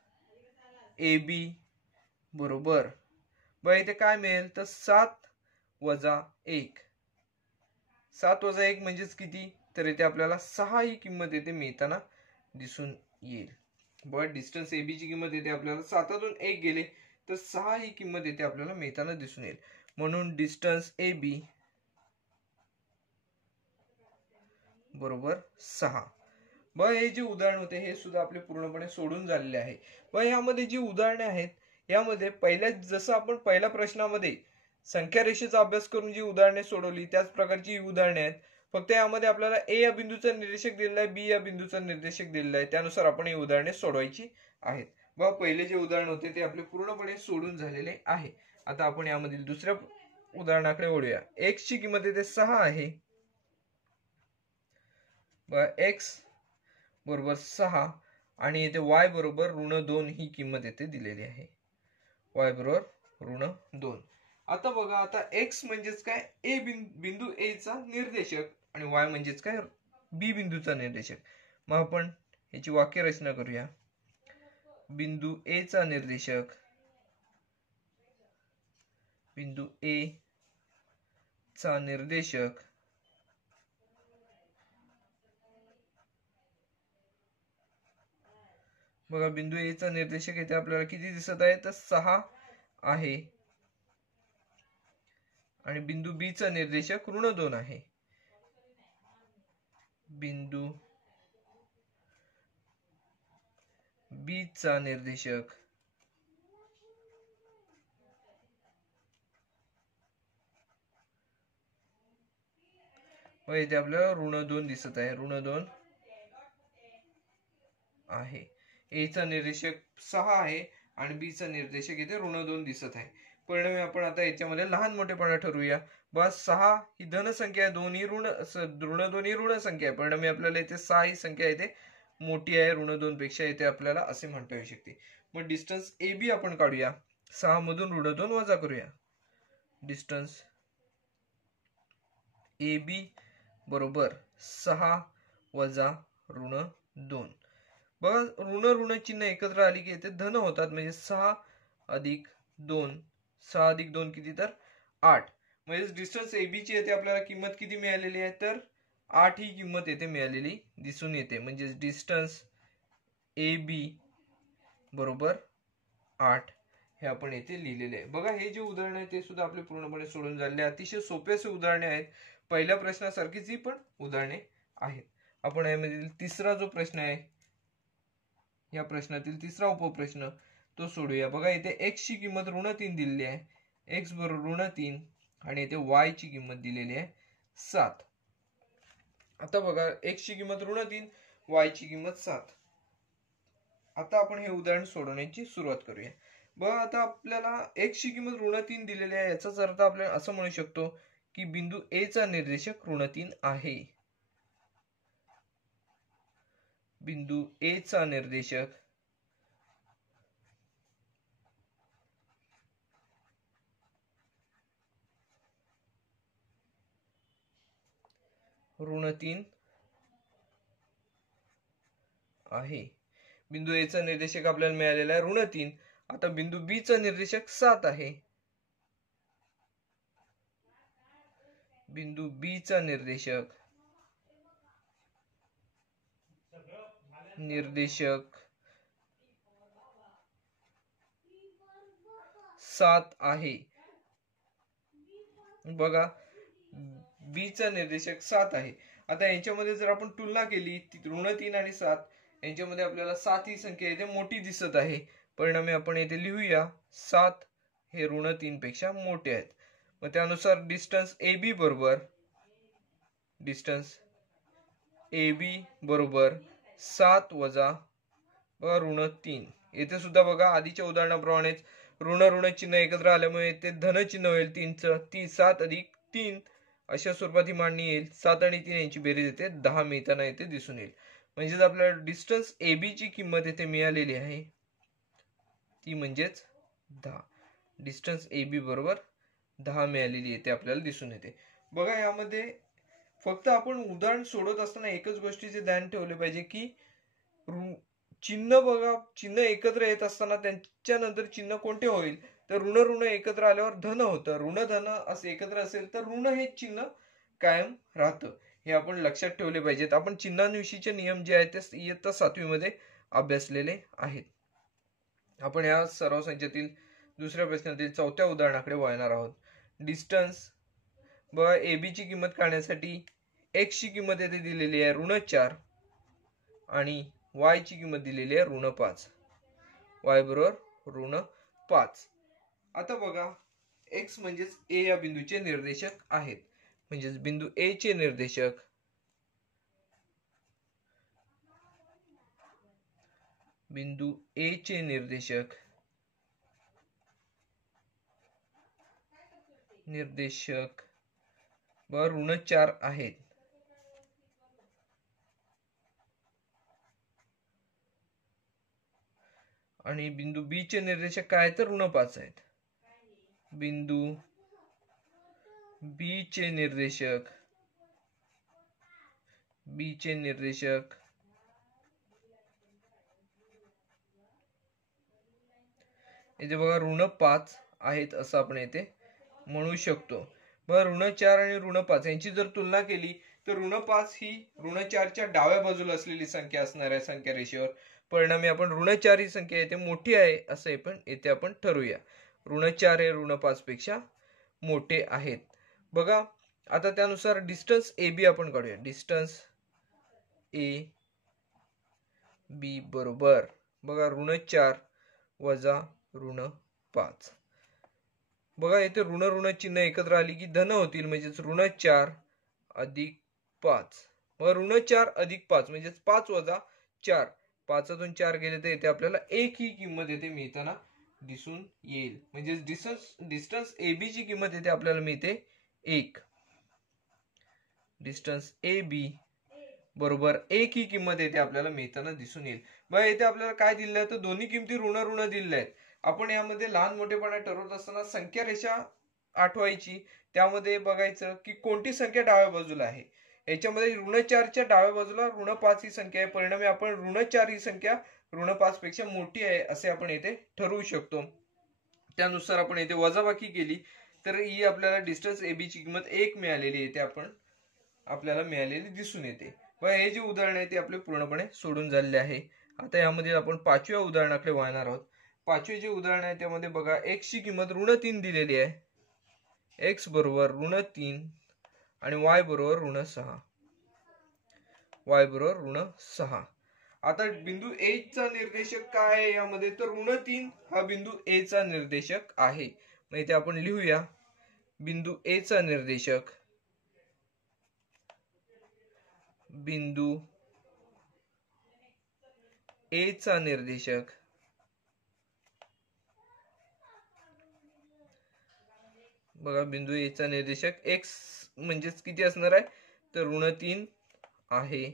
ए बी बरोबर बघा इथे काय मिळेल तर 7 वजा 1। 7 वजा 1 म्हणजेच किती तर इथे आपल्याला 6 ही किंमत येथे मिळताना दिसून येईल। बघा डिस्टन्स ए बी ची किंमत येते आपल्याला 7तून 1 गेले तर 6 ही किंमत येते आपल्याला मिळताना दिसून येईल। म्हणून डिस्टन्स ए बी बरोबर 6। बघा हे जे उदाहरण होते हे सुद्धा आपले पूर्णपणे सोडून झालेले आहे। बघा यामध्ये जी उदाहरणे आहेत यामध्ये पहिल्या जसं आपण पहिल्या प्रश्नामध्ये संख्या रेषेचा अभ्यास करून जी उदाहरणे सोडवली त्याच प्रकारची ही उदाहरणे आहेत। फक्त यामध्ये आपल्याला ए या बिंदूचा निर्देशक दिलेला आहे, बी या बिंदूचा निर्देशक दिलेला आहे, त्यानुसार आपण ही उदाहरणे सोडवायची आहेत। बघा पहिले जे उदाहरण होते ते आपले पूर्णपणे सोडून झालेले आहे। आता आपण यामधील दुसऱ्या उदाहरणाकडे वळूया। x ची किंमत येते 6 आहे। बघा x बरोबर 6 आणि येथे y बरोबर -2 ही किंमत येथे दिलेली आहे। y बरोबर -2। आता बघा आता x म्हणजेच काय ए बिंदू ए चा निर्देशक आणि y म्हणजेच काय बी बिंदूचा निर्देशक। मग आपण याची वाक्यरचना करूया। बिंदू ए चा निर्देशक बिंदू ए चा निर्देशक बघा बिंदू ए चा निर्देशक येथे आपल्याला किती दिसत आहे तर 6 आहे आणि बिंदू बी चा निर्देशक -2 आहे। बिंदू बी चा निर्देशक व इथे आपल्याला -2 दिसत आहे, -2 आहे। ए चा निर्देशक 6 आहे आणि बी चा निर्देशक इथे -2 दिसत आहे। परिणामी आपण आता याच्यामध्ये लहान मोठेपणा ठरवूया। बस 6 ही धन संख्या आहे, दोन्ही ऋण दोन्ही ऋण संख्या आहे। परिणामी आपल्याला इथे 6 ही संख्या इथे मोठी आहे -2 पेक्षा, इथे आपल्याला असे म्हणता येऊ शकते। मग डिस्टन्स ए बी आपण काढूया। 6 मधून -2 वजा करूया। डिस्टन्स ए बी बरोबर 6 वजा -2। बघा ऋण चिन्ह एकत्र आली की येथे धन होतात, म्हणजे 6 अधिक 2, 6 अधिक 2 किती तर 8। म्हणजे डिस्टन्स ए बी ची येथे आपल्याला किंमत किती मिळालेली आहे तर 8 ही किंमत येथे मिळालेली दिसून येते। म्हणजे डिस्टन्स ए बी बरोबर 8 हे आपण येथे लिहिलेले आहे। बघा हे जे उदाहरण आहे ते सुद्धा आपले पूर्णपणे सोडून झालेले, अतिशय सोपे असे उदाहरणे आहेत। पहिल्या प्रश्नासारखीच ही पण उदाहरणे आहेत। आपण यामधील तिसरा जो प्रश्न आहे या प्रश्नातील तिसरा उपप्रश्न तो सोडूया। बघा इथे x ची किंमत -3 दिलेली आहे, x बरोबर -3 आणि इथे y ची किंमत दिलेली आहे 7। आता बघा x ची किंमत -3, y ची किंमत 7। आता आपण हे उदाहरण सोडवण्याची सुरुवात करूया। बघा आता आपल्याला x ची किंमत -3 दिलेली आहे, याचाच अर्थ आपण असं म्हणू शकतो की बिंदू ए चा निर्देशक -3 आहे। बिंदू ए चा निर्देशक -3 आहे। बिंदू ए चा निर्देशक आपल्याला मिळालेला आहे -3। आता बिंदू बी चा निर्देशक 7 आहे। बिंदू बी चा निर्देशक 7 आहे। बघा बी चा निर्देशक 7 आहे। आता यांच्यामध्ये जर आपण तुलना केली -3 आणि 7 यांच्यामध्ये आपल्याला 7 ही संख्या इथे मोठी दिसत आहे। परिणामी आपण येथे लिहूया 7 हे -3 पेक्षा मोठे आहेत। मग त्यानुसार डिस्टन्स ए बी बरोबर 7 वजा -3 येथे सुद्धा बघा आधीच्या उदाहरणाप्रमाणेच ऋण ऋण चिन्ह एकत्र आल्यामुळे ते धन चिन्ह होईल. 7 अधिक 3 अशा स्वरूपात ही मांडणी येईल. 7 आणि 3 यांची बेरीज येते 10 मिळताना येथे दिसून येईल. म्हणजेच आपल्याला डिस्टन्स AB ची किंमत येथे मिळालेली आहे ती म्हणजेच 10. डिस्टन्स AB बरोबर 10 मिळालेली येते आपल्याला दिसून येते. बघा यामध्ये फक्त आपण उदाहरण सोडवत असताना एकच गोष्टीचे ध्यान ठेवले पाहिजे की चिन्ह बघा, चिन्ह एकत्र येत असताना त्यांच्यानंतर चिन्ह कोणते होईल तर ऋण ऋण एकत्र आल्यावर धन होतं. ऋण धन असे एकत्र असेल तर ऋण हे चिन्ह कायम राहतं. हे आपण लक्षात ठेवले पाहिजेत. आपण चिन्हांविषयीचे नियम जे आहेत ते इयत्ता 7वी मध्ये अभ्यासलेले आहेत. आपण या सराव संचातील दुसऱ्या प्रश्नातील 4थ्या उदाहरणाकडे वळणार आहोत. डिस्टन्स बघा AB ची किंमत काढण्यासाठी x ची किंमत येथे दिलेली आहे ऋण 4 आणि y ची किंमत दिलेली आहे ऋण 5. y बरोबर ऋण 5. आता बघा x म्हणजेच A या बिंदूचे निर्देशक आहेत. म्हणजेच बिंदू A चे निर्देशक ऋण 4 आहेत. आणि बिंदू B चे निर्देशक काय तर ऋण 5 आहेत. बिंदू B चे निर्देशक इथे बघा ऋण 5 आहेत असं आपण येथे म्हणू शकतो. बघा ऋण 4 आणि ऋण 5 यांची जर तुलना केली तर ऋण 5 ही ऋण 4च्या डाव्या बाजूला असलेली संख्या असणार आहे संख्या रेषेवर. परिणामी आपण ऋण 4 ही संख्या येथे मोठी आहे असं पण येथे आपण ठरवूया. ऋण 4 हे ऋण 5 पेक्षा मोठे आहेत. बघा आता त्यानुसार डिस्टन्स AB आपण काढूया. डिस्टन्स AB बरोबर बघा ऋण 4 वजा ऋण 5. बघा येथे ऋण ऋण चिन्ह एकत्र आली की धन होतील म्हणजेच ऋण 4 अधिक 5. मग ऋण 4 अधिक 5 म्हणजेच 5 वजा 4. 5तून 4 गेले तर येथे आपल्याला 1 ही किंमत येथे मिळताना दिसून येईल. म्हणजे डिस्टन्स AB ची किंमत येथे आपल्याला मिळते 1. डिस्टन्स AB बरोबर 1 ही किंमत येथे आपल्याला मिळताना दिसून येईल. बघा येथे आपल्याला काय दिलेलं आहे तर दोन्ही किमती ऋण ऋण दिलेल्या आहेत. आपण यामध्ये लहान मोठेपणा ठरवत असताना संख्या रेषा आठवायची. त्यामध्ये बघायचं की कोणती संख्या डाव्या बाजूला आहे. याच्यामध्ये ऋण 4च्या डाव्या बाजूला ऋण 5 ही संख्या आहे. परिणामी आपण ऋण 4 ही संख्या ऋण 5 पेक्षा मोठी आहे असे आपण येथे ठरवू शकतो. त्यानुसार आपण येथे वजाबाकी केली तर ही आपल्याला डिस्टन्स AB ची किंमत 1 मिळालेली येते आपल्याला मिळालेली दिसून येते. बघा हे जे उदाहरण आहे ते आपले पूर्णपणे सोडून झालेले आहे. आता यामध्ये आपण 5व्या उदाहरणाकडे वळणार आहोत. 5वे जे उदाहरण आहे त्यामध्ये बघा x ची किंमत ऋण 3 दिलेली आहे. x बरोबर ऋण 3 आणि y बरोबर ऋण 6. आता बिंदू A चा निर्देशक काय आहे यामध्ये तर ऋण 3 हा बिंदू A चा निर्देशक आहे. मग इथे आपण लिहूया बिंदू A चा निर्देशक बघा बिंदू A चा निर्देशक x म्हणजेच किती असणार आहे तर ऋण 3 आहे.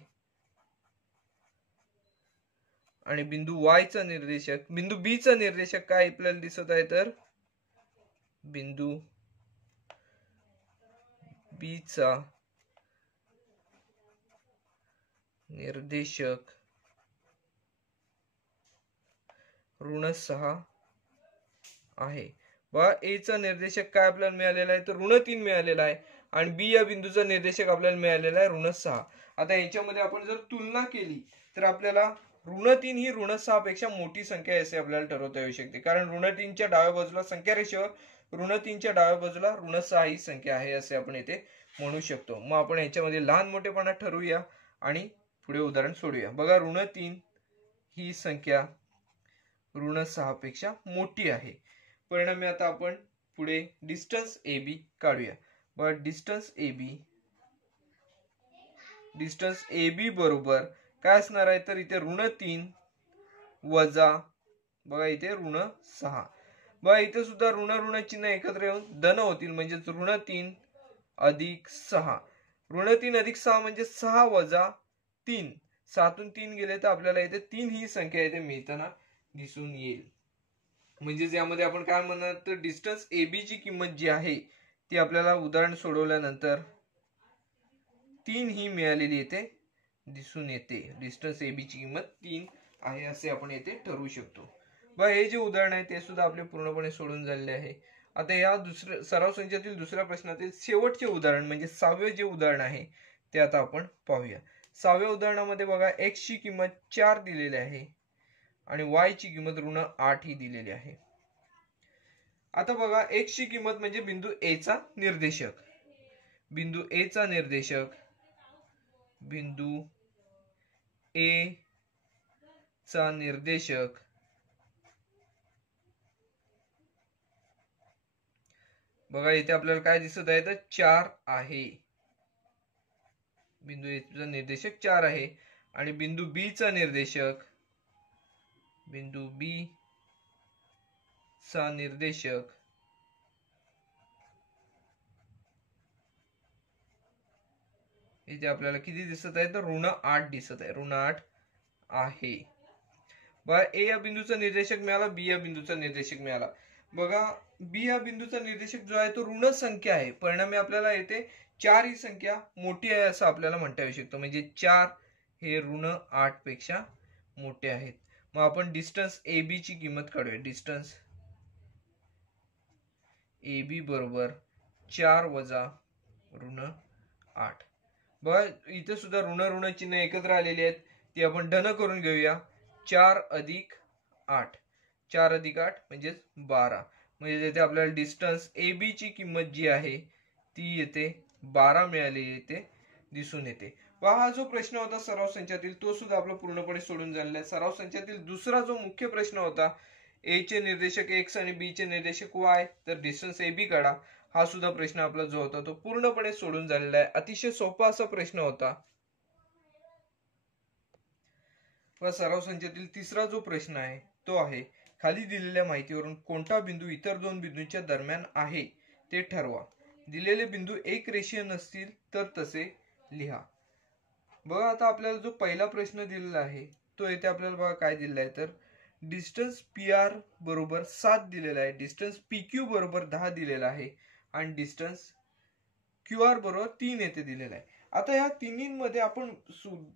आणि बिंदू Y चा निर्देशक बिंदू B चा निर्देशक काय आपल्याला दिसत आहे तर बिंदू B चा निर्देशक ऋण 6 आहे. बघा A चा निर्देशक काय आपल्याला मिळालेला आहे तर ऋण 3 मिळालेला आहे आणि B या बिंदूचा निर्देशक आपल्याला मिळालेला आहे ऋण 6. आता याच्यामध्ये आपण जर तुलना केली तर आपल्याला ऋण 3 ही ऋण 6 पेक्षा मोठी संख्या आहे असे आपल्याला ठरवता येऊ शकते. कारण ऋण 3च्या डाव्या बाजूला संख्या रेषेवर ऋण 3च्या डाव्या बाजूला ऋण 6 ही संख्या आहे असे आपण येथे म्हणू शकतो. मग आपण याच्यामध्ये लहान मोठेपणा ठरवूया आणि पुढे उदाहरण सोडूया. बघा ऋण 3 ही संख्या ऋण 6 पेक्षा मोठी आहे. परिणामी आता आपण पुढे डिस्टन्स AB काढूया. बघा डिस्टन्स AB बरोबर काय असणार आहे तर इथे ऋण 3 वजा बघा इथे ऋण 6. बघा इथे सुद्धा ऋण चिन्ह एकत्र येऊन धन होतील, म्हणजेच ऋण 3 अधिक 6. ऋण 3 अधिक 6 म्हणजे 6 वजा 3. 6तून 3 गेले तर आपल्याला इथे 3 ही संख्या इथे मिळताना दिसून येईल. म्हणजेच यामध्ये आपण काय म्हणणार तर डिस्टन्स AB ची किंमत जी आहे ती आपल्याला उदाहरण सोडवल्यानंतर 3 ही मिळालेली इथे दिसून येते. डिस्टन्स AB ची किंमत 3 आहे असे आपण येथे ठरवू शकतो. बघा हे जे उदाहरण आहे ते सुद्धा आपले पूर्णपणे सोडून झालेले आहे. आता या सराव संचातील दुसऱ्या प्रश्नातील शेवटचे उदाहरण म्हणजे 6वे जे उदाहरण आहे ते आता आपण पाहूया. 6व्या उदाहरणामध्ये बघा x ची किंमत 4 दिलेली आहे आणि y ची किंमत ऋण 8 ही दिलेली आहे. आता बघा x ची किंमत म्हणजे बिंदू A चा निर्देशक. बिंदू A चा निर्देशक, बिंदू A चा निर्देशक बघा इथे आपल्याला काय दिसत आहे तर 4 आहे. बिंदू A चा निर्देशक 4 आहे आणि बिंदू B चा निर्देशक, बिंदू B चा निर्देशक इथे आपल्याला किती दिसत आहे तर ऋण 8 दिसत आहे. ऋण 8 आहे. बघा A या बिंदूचा निर्देशक मिळाला, B या बिंदूचा निर्देशक मिळाला. बघा B या बिंदूचा निर्देशक जो आहे तो ऋण संख्या आहे. परिणामी आपल्याला येथे 4 ही संख्या मोठी आहे असं आपल्याला म्हणता येऊ शकतं. म्हणजे 4 हे ऋण 8 पेक्षा मोठे आहेत. मग आपण डिस्टन्स AB ची किंमत काढूया. डिस्टन्स AB बरोबर 4 वजा ऋण 8. बघा इथे सुद्धा ऋण चिन्ह एकत्र आलेली आहेत, ती आपण धन करून घेऊया. 4 अधिक 8, 4 अधिक 8 म्हणजे 12. म्हणजे येथे आपल्याला डिस्टन्स AB ची किंमत जी आहे ती येते 12 मिळालेली येते दिसून येते. हा जो प्रश्न होता सराव संचातील तो सुद्धा आपला पूर्णपणे सोडून झालेला आहे. सराव संचातील दुसरा जो मुख्य प्रश्न होता A चे निर्देशक x आणि B चे निर्देशक y, तर डिस्टन्स AB काढा, हा सुद्धा प्रश्न आपला जो होता तो पूर्णपणे सोडून झालेला आहे. अतिशय सोपा असा प्रश्न होता. सराव संचातील तिसरा जो प्रश्न आहे तो आहे खाली दिलेल्या माहितीवरून कोणता बिंदू इतर दोन बिंदूंच्या दरम्यान आहे ते ठरवा. दिलेले बिंदू एक रेषीय नसतील तर तसे लिहा. बघा आता आपल्याला जो पहिला प्रश्न दिलेला आहे तो येथे आपल्याला बघा काय दिलेला आहे तर डिस्टन्स PR बरोबर 7 दिलेला आहे, डिस्टन्स PQ बरोबर 10 दिलेला आहे आणि डिस्टन्स QR बरोबर 3 येथे दिलेला आहे. आता या तिन्हींमध्ये आपण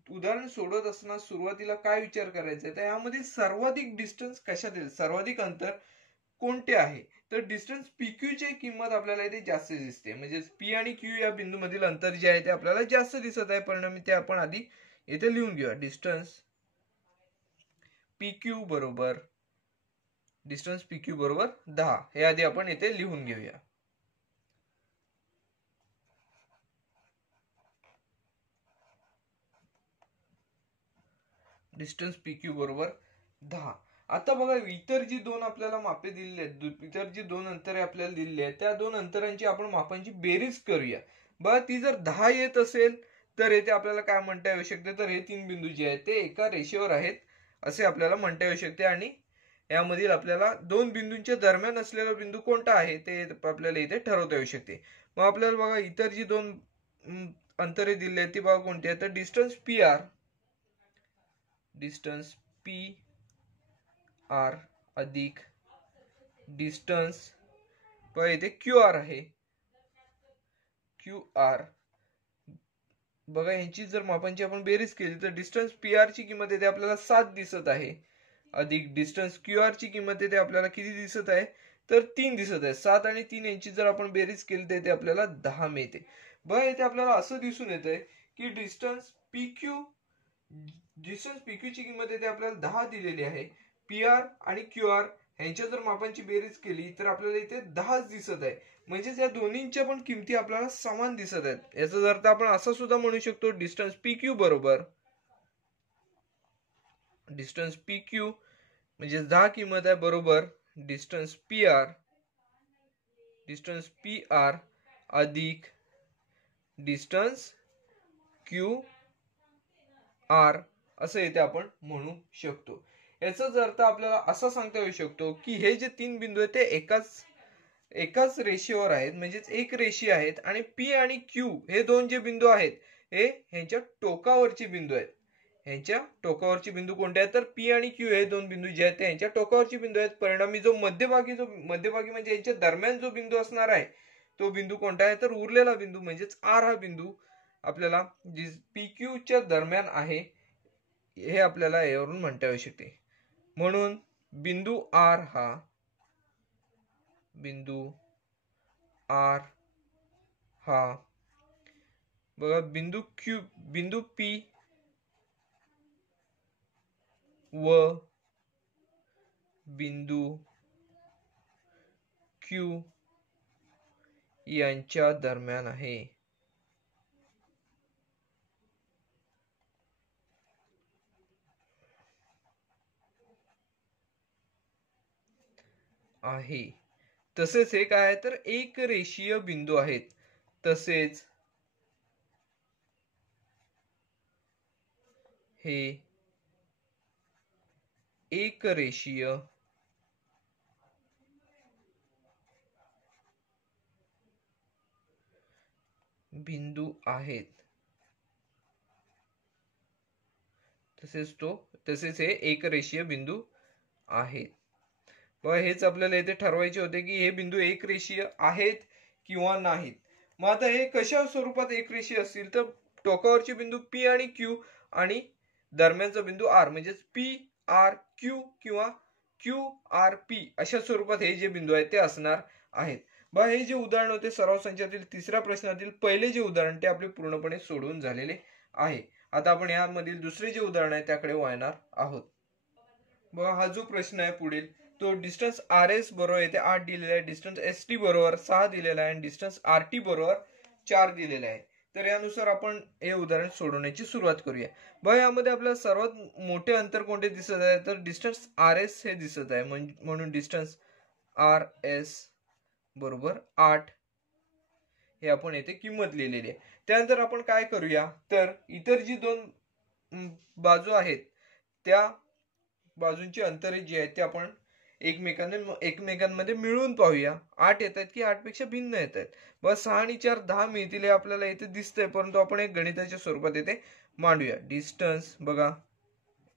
उदाहरण सोडवत असताना सुरुवातीला काय विचार करायचा तर यामध्ये सर्वाधिक डिस्टन्स कशात येईल, सर्वाधिक अंतर कोणते आहे तर डिस्टन्स PQ ची किंमत आपल्याला इथे जास्त दिसते. म्हणजे P आणि Q या बिंदू मधील अंतर जे आहे ते आपल्याला जास्त दिसत आहे. परिणामी ते आपण आधी इथे लिहून घेऊया. डिस्टन्स PQ बरोबर 10 हे आधी आपण इथे लिहून घेऊया. डिस्टन्स PQ बरोबर 10. आता बघा इतर जी दोन आपल्याला मापे दिलेली आहेत, इतर जी दोन अंतरे आपल्याला दिलेली आहेत त्या दोन अंतरांची आपण मापांची बेरीज करूया. बघा ती जर 10 येत असेल तर येथे आपल्याला काय म्हणता येऊ शकते तर हे तीन बिंदू जे आहेत ते एका रेषेवर आहेत असे आपल्याला म्हणता येऊ शकते. आणि यामधील आपल्याला दोन बिंदूंच्या दरम्यान असलेला बिंदू कोणता आहे ते आपल्याला इथे ठरवता येऊ शकते. मग आपल्याला बघा इतर जी दोन अंतरे दिली आहेत ती बघा कोणती आहेत तर डिस्टन्स PR, डिस्टन्स PR अधिक डिस्टन्स बघा इथे QR आहे, QR. बघा यांची जर मापांची आपण बेरीज केली तर डिस्टन्स PR ची किंमत येते आपल्याला 7 दिसत आहे अधिक डिस्टन्स QR ची किंमत येते आपल्याला किती दिसत आहे तर 3 दिसत आहे. 7 आणि 3 यांची जर आपण बेरीज केली तर येते आपल्याला 10 मिळते. बघा इथे आपल्याला असं दिसून येतंय की डिस्टन्स PQ ची किंमत येते आपल्याला 10 दिलेली आहे. PR आणि QR यांच्या जर मापांची बेरीज केली तर आपल्याला इथे 10 दिसत आहे. म्हणजे या दोन्हींच्या पण किमती आपल्याला समान दिसत आहेत. याचा अर्थ आपण असं सुद्धा म्हणू शकतो डिस्टन्स PQ बरोबर डिस्टन्स PQ म्हणजे 10 किंमत आहे बरोबर डिस्टन्स PR अधिक डिस्टन्स QR असं इथे आपण म्हणू शकतो. याचाच अर्थ आपल्याला असा सांगता येऊ शकतो की हे जे 3 बिंदू आहेत ते एकाच रेषेवर आहेत, म्हणजेच एक रेषीय आहेत, आणि पी आणि क्यू हे दोन जे बिंदू आहेत हे ह्यांच्या टोकावरचे बिंदू आहेत. ह्यांच्या टोकावरचे बिंदू कोणते आहेत तर पी आणि क्यू हे दोन बिंदू जे आहेत ते ह्यांच्या टोकावरचे बिंदू आहेत. परिणामी जो मध्यभागी म्हणजे यांच्या दरम्यान जो बिंदू असणार आहे तो बिंदू कोणता आहे तर उरलेला बिंदू म्हणजेच आर हा बिंदू आपल्याला पी क्यू च्या दरम्यान आहे हे आपल्याला यावरून म्हणता येऊ शकते. म्हणून बिंदू आर हा बघा बिंदू पी व बिंदू क्यू यांच्या दरम्यान आहे. तसेच हे काय आहे तर एक रेषीय बिंदू आहेत. तसेच हे एक रेषीय बिंदू आहेत. तसेच हे एक रेषीय बिंदू आहेत. बघा हेच आपल्याला इथे ठरवायचे होते की हे बिंदू एक रेषीय आहेत किंवा नाहीत. मग आता हे कशा स्वरूपात एक रेषीय असतील तर टोकावरचे बिंदू पी आणि क्यू आणि दरम्यानचा बिंदू आर म्हणजेच पी आर क्यू किंवा क्यू आर पी अशा स्वरूपात हे जे बिंदू आहेत ते असणार आहेत. बघा हे जे उदाहरण होते सराव संचातील तिसऱ्या प्रश्नातील पहिले जे उदाहरण ते आपले पूर्णपणे सोडवून झालेले आहे. आता आपण यामधील दुसरे जे उदाहरण आहे त्याकडे वळणार आहोत. बघा हा जो प्रश्न आहे पुढील तो डिस्टन्स आर एस बरोबर येथे 8 दिलेला आहे, डिस्टन्स एस टी बरोबर 6 दिलेला आहे आणि डिस्टन्स आर टी बरोबर 4 दिलेला आहे. तर यानुसार आपण हे उदाहरण सोडवण्याची सुरुवात करूया. बघा यामध्ये आपल्याला सर्वात मोठे अंतर कोणते दिसत आहे तर डिस्टन्स आर एस हे दिसत आहे. म्हणून डिस्टन्स आर एस बरोबर 8 हे आपण येथे किंमत लिहिलेली आहे. त्यानंतर आपण काय करूया तर इतर जी दोन बाजू आहेत त्या बाजूंची अंतरे जी आहेत ते आपण एकमेकांमध्ये मिळून पाहूया. 8 येत आहेत की 8 पेक्षा भिन्न येत आहेत. बस 6 आणि 4 10 मिळतील हे आपल्याला इथे दिसतंय, परंतु आपण एक गणिताच्या स्वरूपात इथे मांडूया. डिस्टन्स बघा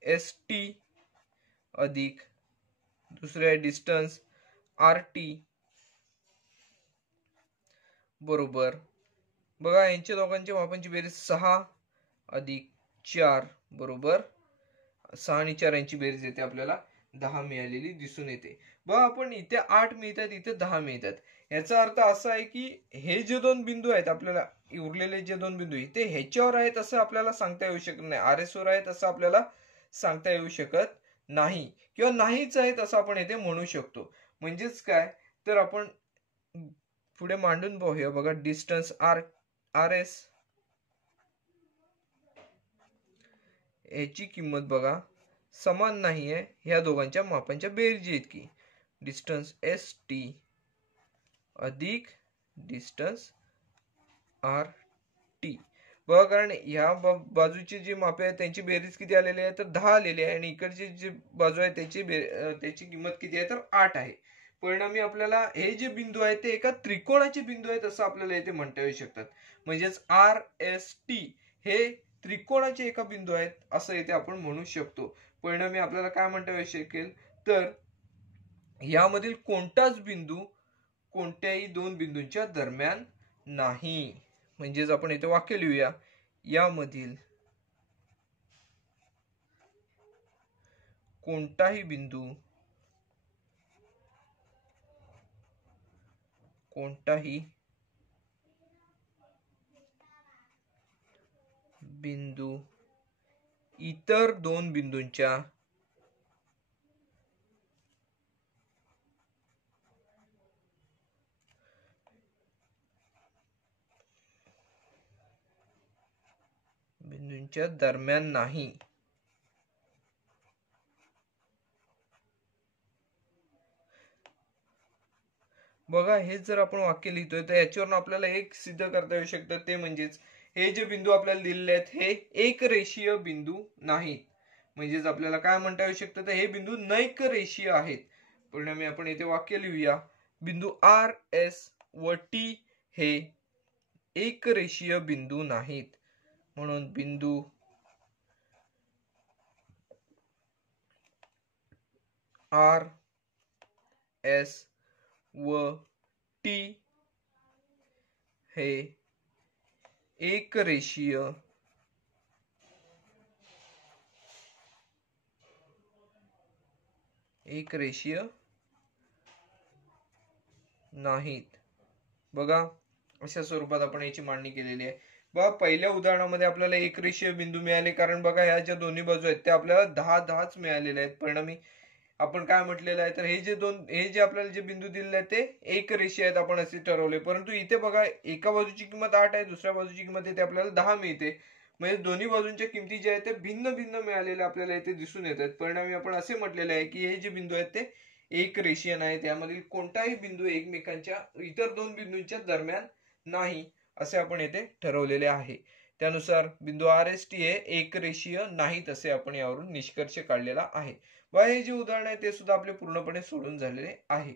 एस टी अधिक दुसरे डिस्टन्स आर टी बरोबर बघा यांच्या दोघांच्या मापांची बेरीज 6 अधिक 4 बरोबर 6 आणि 4 यांची बेरीज येते आपल्याला 10 मिळालेली दिसून येते. बघा आपण इथे 8 मिळतात इथे 10 मिळतात. याचा अर्थ असा आहे की हे जे दोन बिंदू आहेत आपल्याला उरलेले जे दोन बिंदू ते ह्याच्यावर आहेत असं आपल्याला सांगता येऊ शकत नाही. आर एस वर आहेत असं आपल्याला सांगता येऊ शकत नाही किंवा नाहीच आहेत असं आपण इथे म्हणू शकतो. म्हणजेच काय तर आपण पुढे मांडून पाहूया. बघा डिस्टन्स आर एस याची किंमत बघा समान नाहीये ह्या दोघांच्या मापांच्या बेरजी इतकी. डिस्टन्स एस टी अधिक डिस्टन्स आर टी बघा कारण ह्या बाजूची जी मापे आहेत त्यांची बेरीज किती आलेली आहे तर 10 आलेली आहे आणि इकडची जी बाजू आहे त्याची किंमत किती आहे तर 8 आहे. परिणामी आपल्याला हे जे बिंदू आहेत ते एका त्रिकोणाचे बिंदू आहेत असं आपल्याला इथे म्हणता येऊ शकतात. म्हणजेच आर एस टी हे त्रिकोणाचे एका बिंदू आहेत असं इथे आपण म्हणू शकतो. परिणामी आपल्याला काय म्हणता येऊ शकेल तर यामधील कोणताच बिंदू कोणत्याही दोन बिंदूंच्या दरम्यान नाही. म्हणजेच आपण इथे वाक्य लिहूया. यामधील कोणताही बिंदू इतर दोन बिंदूंच्या दरम्यान नाही. बघा हे जर आपण वाक्य लिहितोय तर याच्यावरून आपल्याला एक सिद्ध करता येऊ शकतं ते म्हणजेच हे जे बिंदू आपल्याला दिलेले आहेत हे एक रेषीय बिंदू नाहीत. म्हणजेच आपल्याला काय म्हणता येऊ शकतं, तर हे बिंदू नैक रेषीय आहेत. परिणामी आपण येथे वाक्य लिहूया, बिंदू आर एस व टी हे एक रेषीय बिंदू नाहीत. म्हणून बिंदू आर एस व टी हे एक रेषीय नाहीत. बघा अशा स्वरूपात आपण याची मांडणी केलेली आहे. बघा पहिल्या उदाहरणामध्ये आपल्याला एक रेषीय बिंदू मिळाले, कारण बघा ह्या ज्या दोन्ही बाजू आहेत त्या आपल्याला 10-10च मिळालेले आहेत. परिणामी आपण काय म्हटलेलं आहे, तर हे जे आपल्याला जे बिंदू दिलेले आहेत ते एक रेषीय आहेत आपण असे ठरवले. परंतु इथे बघा एका बाजूची किंमत 8 आहे, दुसऱ्या बाजूची किंमत इथे आपल्याला 10 मिळते. म्हणजे दोन्ही बाजूंच्या किमती जे आहेत ते भिन्न भिन्न मिळालेले आपल्याला इथे दिसून येत आहेत. परिणामी आपण असे म्हटलेले आहे की हे जे बिंदू आहेत ते एक रेषीय नाहीत. यामधील कोणताही बिंदू एकमेकांच्या इतर दोन बिंदूंच्या दरम्यान नाही असे आपण येथे ठरवलेले आहे. त्यानुसार बिंदू आर एस टी हे एक रेषीय नाहीत असे आपण यावरून निष्कर्ष काढलेला आहे. बघा हे जे उदाहरण आहे ते सुद्धा आपले पूर्णपणे सोडून झालेले आहे.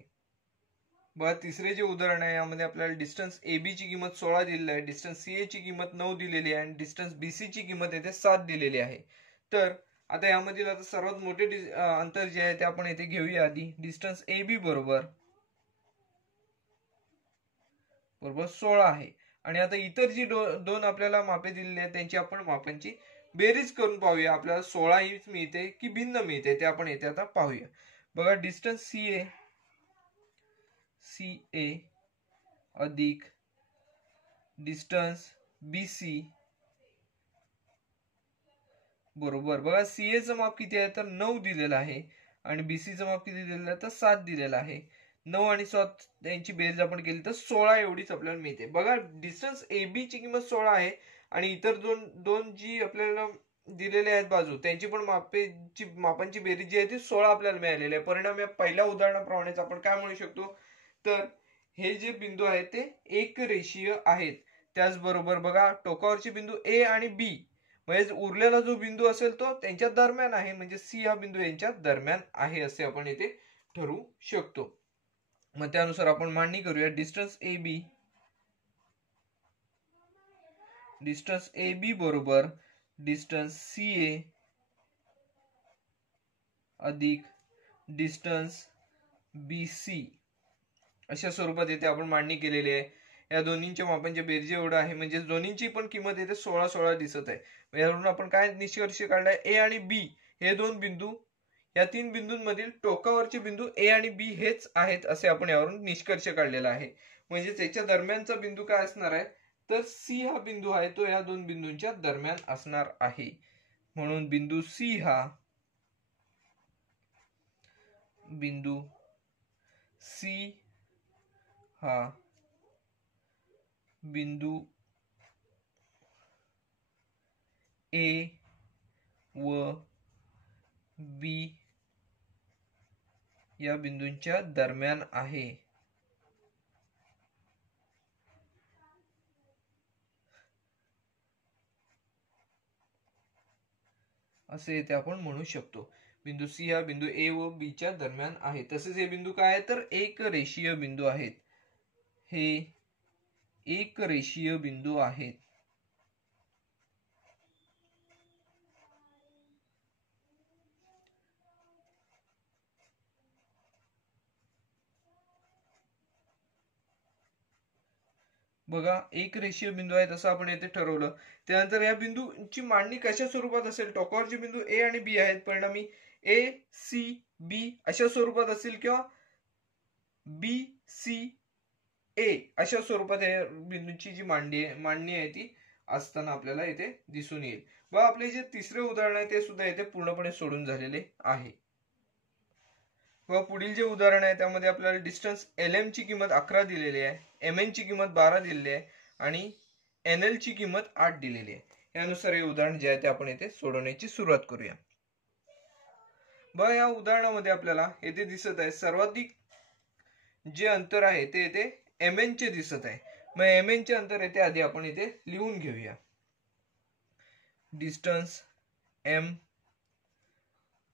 बघा तिसरे जे उदाहरण आहे यामध्ये आपल्याला डिस्टन्स ए बी ची किंमत 16 दिलेली आहे, डिस्टन्स सी ए ची किंमत 9 दिलेली आहे आणि डिस्टन्स बी सी ची किंमत येथे 7 दिलेली आहे. तर आता यामधील आता सर्वात मोठे अंतर जे आहे ते आपण येथे घेऊया. आधी डिस्टन्स ए बी बरोबर 16 आहे आणि आता इतर जी दोन आपल्याला मापे दिलेली आहेत त्यांची आपण मापांची बेरीज करून पाहूया. आपल्याला 16 हीच मिळते की भिन्न मिळते ते आपण येथे आता पाहूया. बघा डिस्टन्स सी ए अधिक डिस्टन्स बी सी बरोबर, बघा सी ए चं माप किती आहे तर 9 दिलेलं आहे आणि बीसी चं माप किती दिलेलं आहे तर 7 दिलेलं आहे. 9 आणि 7 यांची बेरीज आपण केली तर 16 एवढीच आपल्याला मिळते. बघा डिस्टन्स ए बी ची किंमत 16 आहे आणि इतर दोन जी आपल्याला दिलेले आहेत बाजू त्यांची पण मापांची बेरीज जी आहे ती 16 आपल्याला मिळालेली आहे. परिणामी पहिल्या उदाहरणाप्रमाणेच आपण काय म्हणू शकतो तर हे जे बिंदू आहेत ते एक रेषीय आहेत. त्याचबरोबर बघा टोकावरचे बिंदू ए आणि बी म्हणजे उरलेला जो बिंदू असेल तो त्यांच्या दरम्यान आहे, म्हणजे सी हा बिंदू यांच्या दरम्यान आहे असे आपण येथे ठरवू शकतो. मग त्यानुसार आपण मांडणी करूया. डिस्टन्स ए बी बरोबर डिस्टन्स सी ए अधिक डिस्टन्स बी सी अशा स्वरूपात येथे आपण मांडणी केलेली आहे. या दोन्हींच्या मापांच्या बेरजे एवढं आहे, म्हणजे दोन्हींची पण किंमत येथे 16 दिसत आहे. यावरून आपण काय निष्कर्ष काढलाय, ए आणि बी हे दोन बिंदू या तीन बिंदूंमधील टोकावरचे बिंदू ए आणि बी हेच आहेत असे आपण यावरून निष्कर्ष काढलेला आहे. म्हणजे त्याच्या दरम्यानचा बिंदू काय असणार आहे तर सी हा बिंदू आहे तो या दोन बिंदूंच्या दरम्यान असणार आहे. म्हणून बिंदू सी हा बिंदू ए व बी या बिंदूंच्या दरम्यान आहे. असे येथे आपण म्हणू शकतो. बिंदू सी हा बिंदू ए व बी च्या दरम्यान आहे. तसेच हे बिंदू काय आहे तर एक रेषीय बिंदू आहेत. हे एक रेषीय बिंदू आहेत. बघा एक रेषीय बिंदू आहे असं आपण येथे ठरवलं. त्यानंतर या बिंदूची मांडणी कशा स्वरूपात असेल, टोकावरचे बिंदू ए आणि बी आहेत, परिणामी ए सी बी अशा स्वरूपात असेल किंवा बी सी ए अशा स्वरूपात या बिंदूची जी मांडणी आहे ती असताना आपल्याला येथे दिसून येईल. बघा आपले जे तिसरे उदाहरण आहे ते सुद्धा येथे पूर्णपणे सोडून झालेले आहे. व पुढील जे उदाहरण आहे त्यामध्ये आपल्याला डिस्टन्स एल एम ची किंमत 11 दिलेली आहे, एम एन ची किंमत 12 दिलेली आहे आणि एन एल ची किंमत 8 दिलेली आहे. यानुसार हे उदाहरण जे आहे ते आपण येथे सोडवण्याची सुरुवात करूया. बघा या उदाहरणामध्ये आपल्याला येथे दिसत आहे सर्वाधिक जे अंतर आहे ते येथे एम एन चे दिसत आहे. मग एम एन चे अंतर येथे आधी आपण इथे लिहून घेऊया. डिस्टन्स एम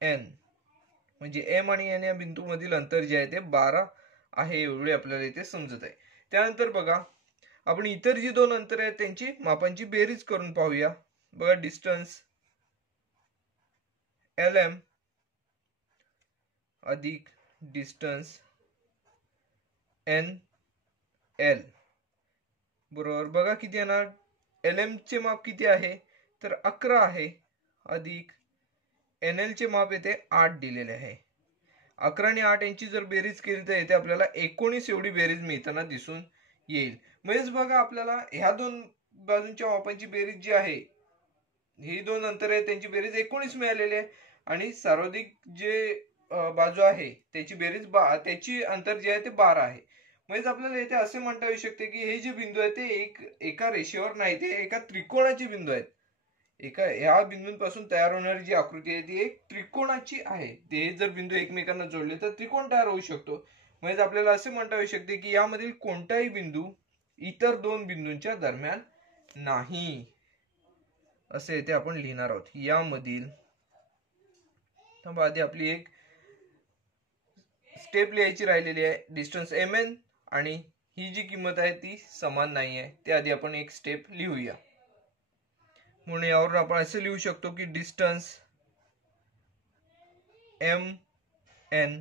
एन, म्हणजे एम आणि एन या बिंदू मधील अंतर जे आहे ते 12 आहे एवढे आपल्याला इथे समजत आहे. त्यानंतर बघा आपण इतर जी दोन अंतर आहेत त्यांची मापांची बेरीज करून पाहूया. बघा डिस्टन्स एल एम अधिक डिस्टन्स एन एल बरोबर बघा किती येणार. एल एम चे माप किती आहे तर 11 आहे अधिक एन एल चे माप येथे 8 दिलेले आहे. 11 आणि 8 यांची जर बेरीज केली तर येथे आपल्याला 19 एवढी बेरीज मिळताना दिसून येईल. म्हणजेच बघा आपल्याला ह्या दोन बाजूंच्या मापांची बेरीज जी आहे, ही दोन अंतर आहे त्यांची बेरीज 19 मिळालेली आहे आणि सर्वाधिक जे बाजू आहे त्याची बेरीज त्याची अंतर जे आहे ते 12 आहे. म्हणजे आपल्याला इथे असे म्हणता येऊ शकते की हे जे बिंदू आहे ते एका रेषेवर नाही, ते एका त्रिकोणाचे बिंदू आहेत. ह्या बिंदूंपासून तयार होणारी जी आकृती आहे ती एक त्रिकोणाची आहे. ते जर बिंदू एकमेकांना जोडले तर त्रिकोण तयार होऊ शकतो. म्हणजे आपल्याला असे म्हणता येऊ शकते की यामधील कोणताही बिंदू इतर दोन बिंदूंच्या दरम्यान नाही, असे इथे आपण लिहिणार आहोत. यामधील आधी आपली एक स्टेप लिहायची राहिलेली आहे. डिस्टन्स एम एन आणि ही जी किंमत आहे ती समान नाही आहे, ते आधी आपण एक स्टेप लिहूया. म्हणून यावरून आपण असे लिहू शकतो की डिस्टन्स एम एन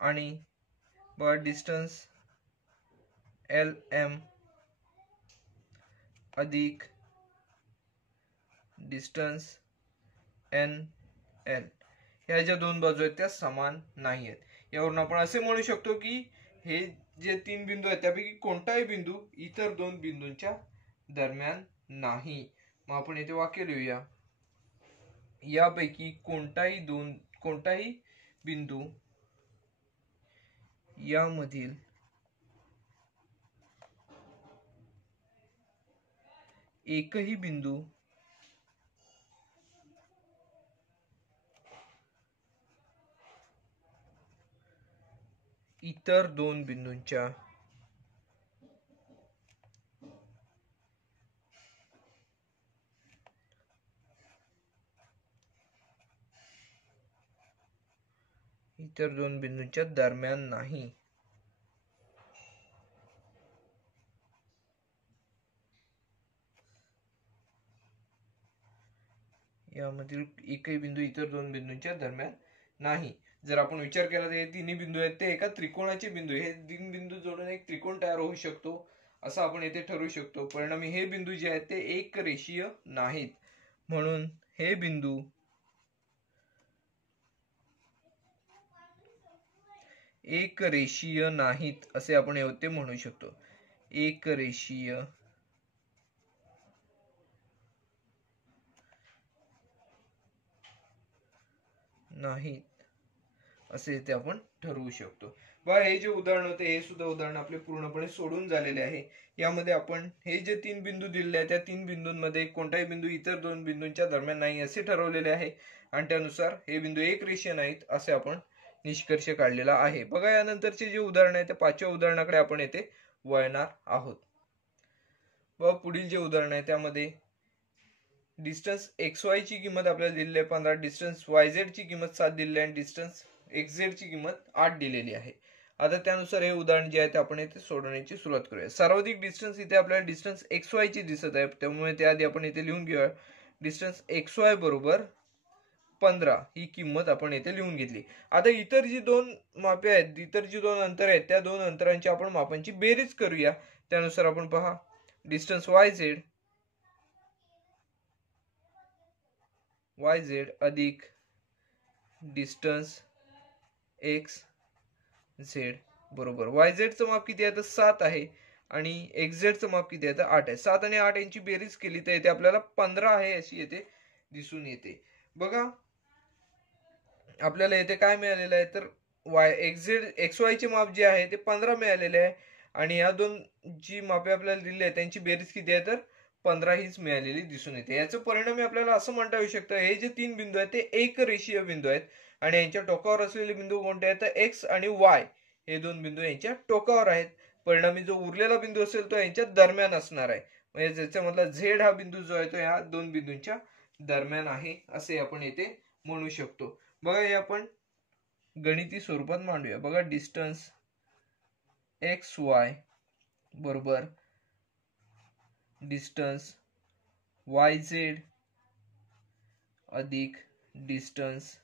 आणि डिस्टन्स एल एम अधिक डिस्टन्स एन एल ह्या ज्या दोन बाजू आहेत त्या समान नाही आहेत. यावरून आपण असे म्हणू शकतो की हे जे तीन बिंदू आहेत त्यापैकी कोणताही बिंदू इतर दोन बिंदूंच्या दरम्यान नाही. मग आपण इथे वाक्य लिहूया. यापैकी कोणताही बिंदू यामधील एकही बिंदू इतर दोन बिंदूंच्या दरम्यान नाही. यामधील एकही बिंदू इतर दोन बिंदूंच्या दरम्यान नाही. जर आपण विचार केला तर हे तिन्ही बिंदू आहेत ते एका त्रिकोणाचे बिंदू, हे तीन बिंदू जोडून एक त्रिकोण तयार होऊ शकतो असं आपण येथे ठरवू शकतो. परिणामी हे बिंदू जे आहेत ते एक रेषीय नाहीत. म्हणून हे बिंदू एक रेषीय नाहीत असे आपण येथे म्हणू शकतो. एक रेषीय नाहीत असे इथे आपण ठरवू शकतो. बघा हे जे उदाहरण होते हे सुद्धा उदाहरण आपले पूर्णपणे सोडून झालेले आहे. यामध्ये आपण हे जे तीन बिंदू दिलेले आहेत त्या तीन बिंदूंमध्ये कोणताही बिंदू इतर दोन बिंदूंच्या दरम्यान नाही असे ठरवलेले आहे आणि त्यानुसार हे बिंदू एक रेषीय नाहीत असे आपण निष्कर्ष काढलेला आहे. बघा यानंतरचे जे उदाहरण आहे त्या पाचव्या उदाहरणाकडे आपण येथे वळणार आहोत. बघा पुढील जे उदाहरण आहे त्यामध्ये डिस्टन्स एक्स वाय ची किंमत आपल्याला दिलेली आहे 15, डिस्टन्स वाय झेड ची किंमत 7 दिलेली आहे आणि डिस्टन्स एक्स झेड ची किंमत 8 दिलेली आहे. आता त्यानुसार हे उदाहरण जे आहे ते आपण इथे सोडवण्याची सुरुवात करूया. सर्वाधिक डिस्टन्स इथे आपल्याला डिस्टन्स एक्स वाय ची दिसत आहे, त्यामुळे त्याआधी आपण इथे लिहून घेऊया. डिस्टन्स एक्स वाय बरोबर 15 ही किंमत आपण इथे लिहून घेतली. आता इतर जी दोन मापे आहेत, इतर जी दोन अंतर आहेत त्या दोन अंतरांची आपण मापांची बेरीज करूया. त्यानुसार आपण पहा डिस्टन्स वाय झेड अधिक डिस्टन्स एक्स झेड बरोबर वाय झेडचं माप किती आहे तर 7 आहे आणि एक्स झेडचं माप किती आहे तर 8 आहे. 7 आणि 8 यांची बेरीज केली तर येथे आपल्याला 15 आहे अशी येथे दिसून येते. बघा आपल्याला येथे काय मिळालेलं आहे तर एक्स वाय चे माप जे आहे ते 15 मिळालेले आहे आणि या दोन जी मापे आपल्याला दिली आहे त्यांची बेरीज किती आहे तर 15 हीच मिळालेली दिसून येते. याचं परिणामी आपल्याला असं म्हणता येऊ शकतं हे जे तीन बिंदू आहेत ते एक रेषीय बिंदू आहेत आणि यांच्या टोकावर असलेले बिंदू कोणते आहेत तर एक्स आणि वाय हे दोन बिंदू यांच्या टोकावर आहेत. परिणामी जो उरलेला बिंदू असेल तो यांच्या दरम्यान असणार आहे. म्हणजे ज्याच्यामधला झेड हा बिंदू जो आहे तो या दोन बिंदूंच्या दरम्यान आहे असे आपण येथे म्हणू शकतो. बघा हे आपण गणिती स्वरूपात मांडूया. बघा डिस्टन्स एक्स वाय बरोबर डिस्टन्स वाय झेड अधिक डिस्टन्स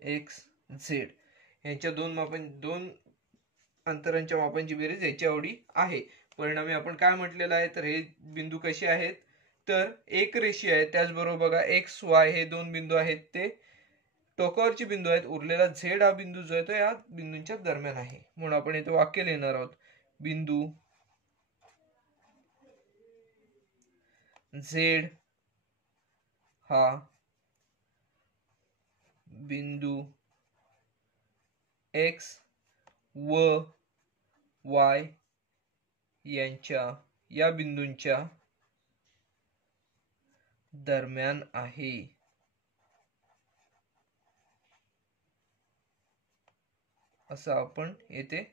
एक्स झेड यांच्या दोन अंतरांच्या मापांची बेरीज याच्या एवढी आहे. परिणामी आपण काय म्हटलेलं आहे तर हे बिंदू कसे आहेत तर एक रेषीय आहेत. त्याचबरोबर बघा एक्स वाय हे दोन बिंदू आहेत ते टोकावरचे बिंदू आहेत. उरलेला झेड हा बिंदू जो आहे तो या बिंदूंच्या दरम्यान आहे. म्हणून आपण इथे वाक्य लिहिणार आहोत बिंदू झेड हा बिंदू एक्स व वाय यांच्या या बिंदूंच्या दरम्यान आहे. असं आपण येथे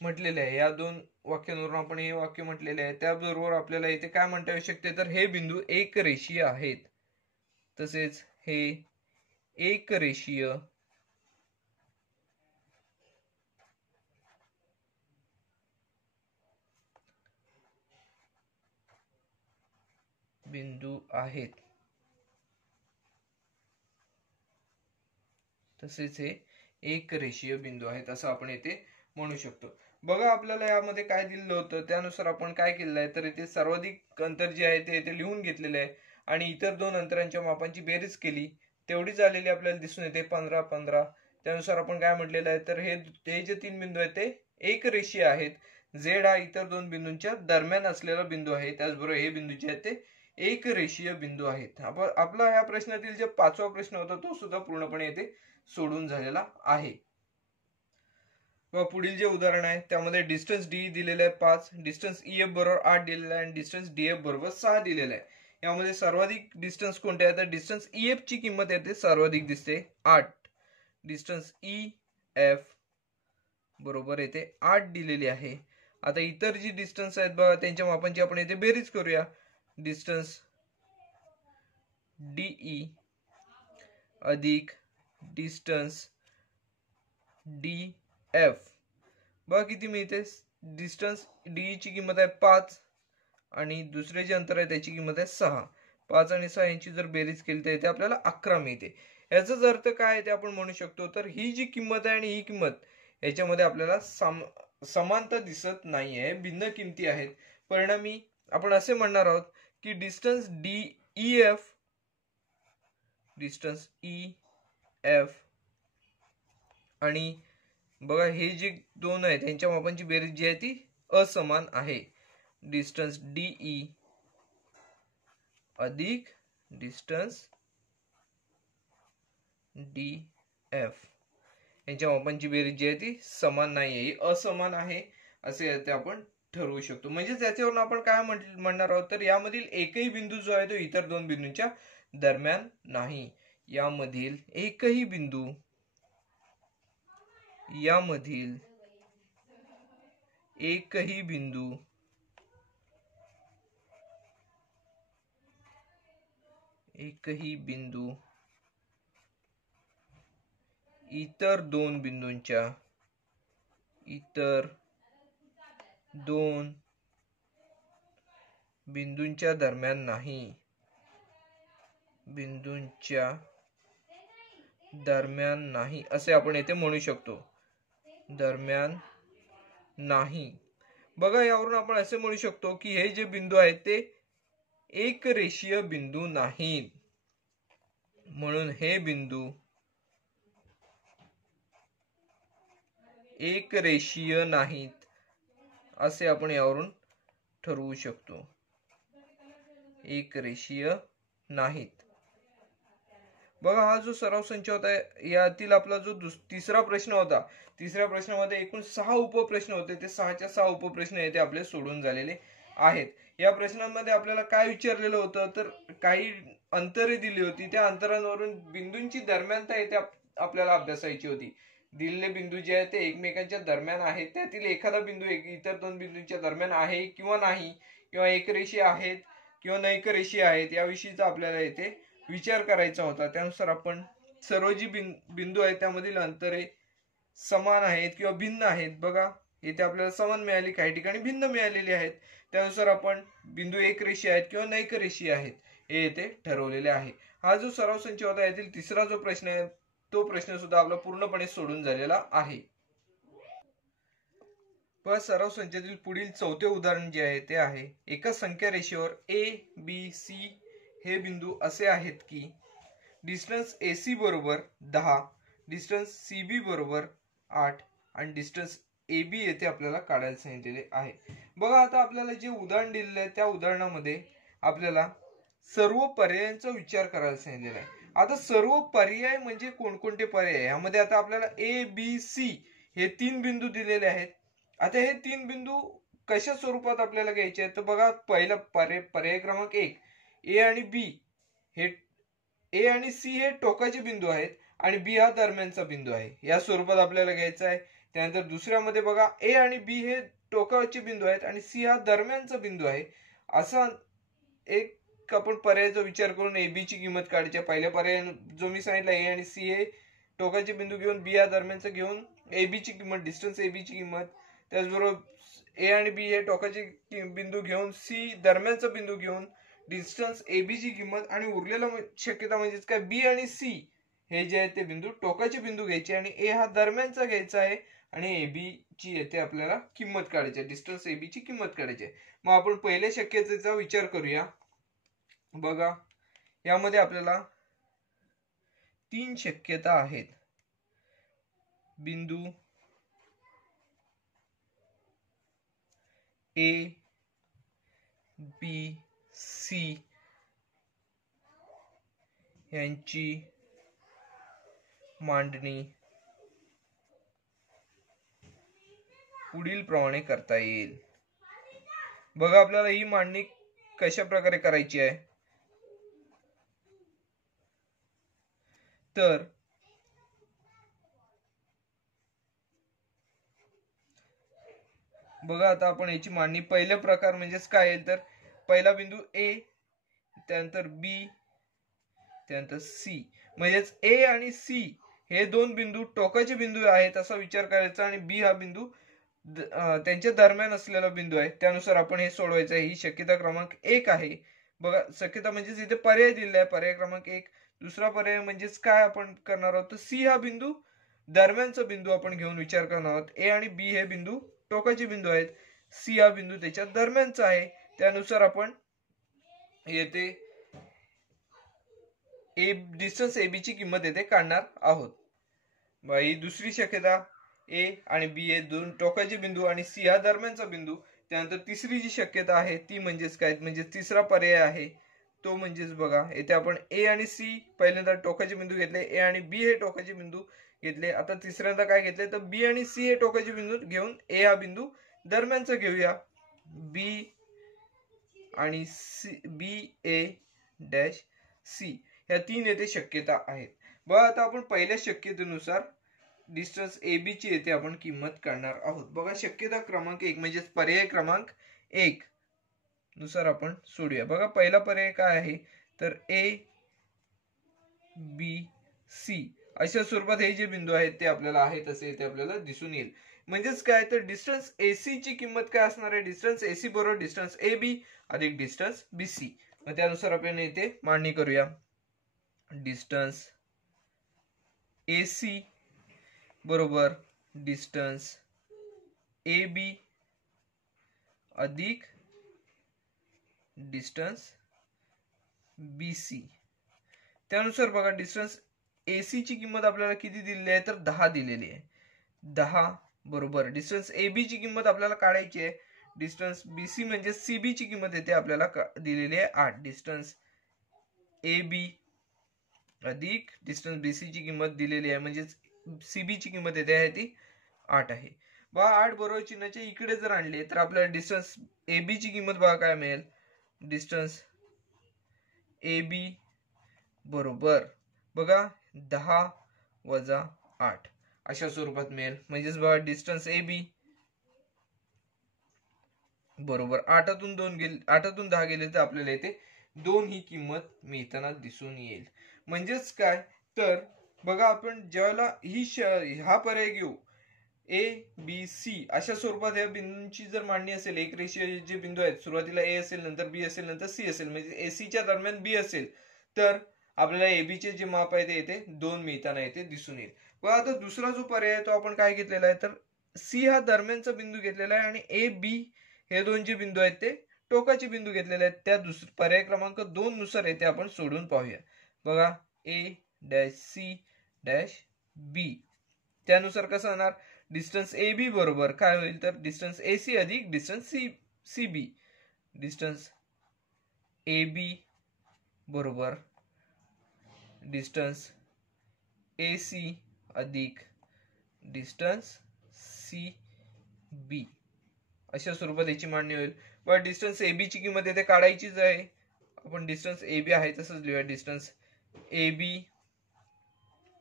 म्हटलेले आहे. या दोन वाक्यांवरून आपण हे वाक्य म्हटलेले आहे. त्याबरोबर आपल्याला इथे काय म्हणता येऊ शकते तर हे बिंदू एक रेषीय आहेत. तसेच हे एक रेषीय बिंदू आहेत. तसेच हे एक रेषीय बिंदू आहेत असं आपण येथे म्हणू शकतो. बघा आपल्याला यामध्ये काय दिलेलं होतं त्यानुसार आपण काय केलेलं आहे तर इथे सर्वाधिक अंतर जे आहे ते इथे लिहून घेतलेले आहे आणि इतर दोन अंतरांच्या मापांची बेरीज केली तेवढी झालेली आपल्याला दिसून येते 15 15. त्यानुसार आपण काय म्हटलेलं आहे तर हे जे तीन बिंदू आहेत ते एक रेषीय आहेत. झेड हा इतर दोन बिंदूंच्या दरम्यान असलेला बिंदू आहे. त्याचबरोबर हे बिंदू जे आहेत ते एक रेषीय बिंदू आहेत. आपला या प्रश्नातील जे पाचवा प्रश्न होता तो सुद्धा पूर्णपणे येथे सोडून झालेला आहे. पुढील जे उदाहरण आहे त्यामध्ये डिस्टन्स डी दिलेलं आहे 5, डिस्टन्स ईएफ बरोबर 8 दिलेला आहे आणि डिस्टन्स डीएफ बरोबर 6 दिलेला आहे. यामध्ये सर्वाधिक डिस्टन्स कोणते आहे तर डिस्टन्स ईएफ ची किंमत येते सर्वाधिक दिसते 8. डिस्टन्स ईएफ बरोबर येते 8 दिलेली आहे. आता इतर जी डिस्टन्स आहेत बघा त्यांच्या मापांची आपण येथे बेरीज करूया. डिस्टन्स डीई अधिक डिस्टन्स डी एफ बघा किती मिळते. डिस्टन्स डी ची किंमत आहे 5 आणि दुसरे जे अंतर आहे त्याची किंमत आहे 6. 5 आणि 6 यांची जर बेरीज केली तर इथे आपल्याला 11 मिळते. याचाच अर्थ काय आहे ते आपण म्हणू शकतो तर ही जी किंमत आहे आणि ही किंमत याच्यामध्ये आपल्याला समानता दिसत नाहीये, भिन्न किमती आहेत. परिणामी आपण असे म्हणणार आहोत की डिस्टन्स डी ई एफ आणि बघा हे जे दोन आहेत त्यांच्या मापांची बेरीज जी आहे ती असमान आहे. डिस्टन्स डीई अधिक डिस्टन्स डी एफ यांच्या मापांची बेरीज जी आहे ती समान नाही आहे, असमान आहे असे आपण ठरवू शकतो. म्हणजे त्याच्यावरून आपण काय म्हणणार आहोत तर यामधील एकही बिंदू जो आहे तो इतर दोन बिंदूंच्या दरम्यान नाही. यामधील एकही बिंदू इतर दोन बिंदूंच्या दरम्यान नाही असे आपण येथे म्हणू शकतो. दरम्यान नाही. बघा यावरून आपण असे म्हणू शकतो की हे जे बिंदू आहेत ते एक रेषीय बिंदू नाहीत. म्हणून हे बिंदू एक रेषीय नाहीत असे आपण यावरून ठरवू शकतो. एक रेषीय नाहीत. बघा हा जो सराव संच होता यातील आपला जो तिसरा प्रश्न होता, तिसऱ्या प्रश्नामध्ये एकूण 6 उपप्रश्न होते. ते 6च्या 6 उपप्रश्न येथे आपले सोडून झालेले आहेत. या प्रश्नांमध्ये आपल्याला काय विचारलेलं होतं तर काही अंतरे दिली होती, त्या अंतरांवरून बिंदूंची दरम्यानता येथे आपल्याला अभ्यासायची होती. दिलेले बिंदू जे आहेत ते एकमेकांच्या दरम्यान आहेत, त्यातील एखादा बिंदू इतर दोन बिंदूंच्या दरम्यान आहे किंवा नाही, किंवा एकरेषीय आहेत किंवा नैक रेषीय आहेत याविषयीचा आपल्याला येथे विचार करायचा होता. त्यानुसार आपण सर्व जी बिंदू आहेत त्यामधील अंतरे समान आहेत किंवा भिन्न आहेत. बघा इथे आपल्याला समान मिळाली, काही ठिकाणी भिन्न मिळालेली आहेत. त्यानुसार आपण बिंदू एक रेषीय आहेत किंवा नैक रेषीय आहेत हे येथे ठरवलेले आहे. हा जो सराव संच होता यातील तिसरा जो प्रश्न आहे तो प्रश्न सुद्धा आपला पूर्णपणे सोडून झालेला आहे. पण सराव संचातील पुढील चौथे उदाहरण जे आहे ते आहे, एका संख्या रेषेवर ए बी सी हे बिंदू असे आहेत की डिस्टन्स AC बरोबर 10, डिस्टन्स CB बरोबर 8 आणि डिस्टन्स AB येथे आपल्याला काढायला सांगितलेले आहे. बघा आता आपल्याला जे उदाहरण दिलेले आहे त्या उदाहरणामध्ये आपल्याला सर्व पर्यायांचा विचार करायला सांगितलेला आहे. आता सर्व पर्याय म्हणजे कोणकोणते पर्याय, यामध्ये आता आपल्याला ABC हे 3 बिंदू दिलेले आहेत. आता हे 3 बिंदू कशा स्वरूपात आपल्याला घ्यायचे आहेत तर बघा, पहिला पर्याय क्रमांक 1 A आणि B हे A आणि C हे टोकाचे बिंदू आहेत आणि B हा दरम्यानचा बिंदू आहे, या स्वरूपात आपल्याला घ्यायचा आहे. त्यानंतर दुसऱ्यामध्ये बघा A आणि B हे टोकाचे बिंदू आहेत आणि C हा दरम्यानचा बिंदू आहे. असा एक आपण पर्यायाचा विचार करून AB ची किंमत काढायची. पहिल्या पर्याय जो मी सांगितला A आणि C हे टोकाचे बिंदू घेऊन B हा दरम्यानचा घेऊन AB ची किंमत, डिस्टन्स AB ची किंमत, त्याचबरोबर A आणि B हे टोकाचे बिंदू घेऊन C दरम्यानचा बिंदू घेऊन डिस्टन्स AB ची किंमत आणि उरलेला शक्यता म्हणजेच काय B आणि C हे जे आहेत ते बिंदू टोकाचे बिंदू घ्यायचे आणि A हा दरम्यानचा घ्यायचा आहे आणि AB ची येथे आपल्याला किंमत काढायची आहे, डिस्टन्स AB ची किंमत काढायची आहे. मग आपण पहिल्या शक्यतेचा विचार करूया. बघा यामध्ये आपल्याला 3 शक्यता आहेत. बिंदू A B C यांची मांडणी पुढील प्रमाणे करता येईल. बघा आपल्याला ही मांडणी कशा प्रकारे करायची आहे तर बघा आता आपण याची मांडणी पहिला प्रकार म्हणजेच काय आहे तर पहिला बिंदू A, त्यानंतर B, त्यानंतर C, म्हणजेच A आणि C हे 2 बिंदू टोकाचे बिंदू आहेत असा विचार करायचा आणि B हा बिंदू त्यांच्या दरम्यान असलेला बिंदू आहे. त्यानुसार आपण हे सोडवायचं आहे. ही शक्यता क्रमांक 1 आहे. बघा शक्यता म्हणजेच इथे पर्याय दिलेला आहे, पर्याय क्रमांक 1. दुसरा पर्याय म्हणजेच काय आपण करणार आहोत तर C हा बिंदू दरम्यानचा बिंदू आपण घेऊन विचार करणार आहोत. A आणि B हे बिंदू टोकाचे बिंदू आहेत, C हा बिंदू त्याच्या दरम्यानचा आहे. त्यानुसार आपण येथे डिस्टन्स AB ची किंमत येथे काढणार आहोत. ही दुसरी शक्यता A आणि B हे 2 टोकाचे बिंदू आणि C हा दरम्यानचा बिंदू. त्यानंतर तिसरी जी शक्यता आहे ती म्हणजेच काय, म्हणजे तिसरा पर्याय आहे तो म्हणजेच बघा येथे आपण A आणि C पहिल्यांदा टोकाचे बिंदू घेतले, A आणि B हे टोकाचे बिंदू घेतले. आता तिसऱ्यांदा काय घेतले तर B आणि C हे टोकाचे बिंदू घेऊन A हा बिंदू दरम्यानचा घेऊया. B आणि B A डॅश C ह्या 3 येथे शक्यता आहेत. बघा आता आपण पहिल्या शक्यतेनुसार डिस्टन्स AB ची येथे आपण किंमत काढणार आहोत. बघा शक्यता क्रमांक 1 म्हणजे पर्याय क्रमांक 1 नुसार आपण सोडूया. बघा पहिला पर्याय काय आहे तर A B C अशा स्वरूपात हे जे बिंदू आहेत ते आपल्याला आहेत असे इथे आपल्याला दिसून येईल. म्हणजेच काय तर डिस्टन्स AC ची किंमत काय असणार आहे, डिस्टन्स AC बरोबर डिस्टन्स AB अधिक डिस्टन्स BC. मग त्यानुसार आपण इथे मांडणी करूया. डिस्टन्स AC बरोबर डिस्टन्स AB अधिक डिस्टन्स BC. त्यानुसार बघा डिस्टन्स AC ची किंमत आपल्याला किती दिलेली आहे तर 10 दिलेली आहे. 10 बरोबर डिस्टन्स AB ची किंमत आपल्याला काढायची आहे. डिस्टन्स BC म्हणजे CB ची किंमत येते आपल्याला दिलेली आहे 8. डिस्टन्स AB अधिक डिस्टन्स BC ची किंमत दिलेली आहे म्हणजे CB ची किंमत येते आहे ती 8 आहे. बघा 8 बरोबर चिन्हाच्या इकडे जर आणले तर आपल्याला डिस्टन्स AB ची किंमत बघा काय मिळेल, डिस्टन्स AB बरोबर बघा 10 वजा 8 अशा स्वरूपात मिळेल. म्हणजेच बघा डिस्टन्स AB बरोबर 8तून 10 गेले तर आपल्याला इथे 2 ही किंमत मिळताना दिसून येईल. म्हणजेच काय तर बघा आपण ज्यावेळेला हा पर्याय घेऊ ए बी सी अशा स्वरूपात या बिंदूंची जर मांडणी असेल, एक रेषीय जे बिंदू आहेत सुरुवातीला ए असेल, नंतर बी असेल, नंतर सी असेल, म्हणजे एसीच्या दरम्यान बी असेल, तर आपल्याला एबी चे जे माप आहे ते येते 2 मिळताना येते दिसून येईल. व आता दुसरा जो पर्याय आहे तो आपण काय घेतलेला आहे तर सी हा दरम्यानचा बिंदू घेतलेला आहे आणि ए बी हे दोन जे बिंदू आहेत ते टोकाचे बिंदू घेतलेले आहेत. त्या पर्याय क्रमांक 2 नुसार येते आपण सोडून पाहूया. बघा ए डॅश सी डॅश बी त्यानुसार कसं होणार डिस्टन्स ए बी बरोबर काय होईल तर डिस्टन्स ए सी अधिक distance C B. Distance A B बरोबर डिस्टन्स ए सी अधिक डिस्टन्स सी बी अशा स्वरूपात याची मांडणी होईल. व डिस्टन्स ए बी ची किंमत येथे काढायचीच आहे. आपण डिस्टन्स ए बी आहे तसंच लिहूया. डिस्टन्स ए बी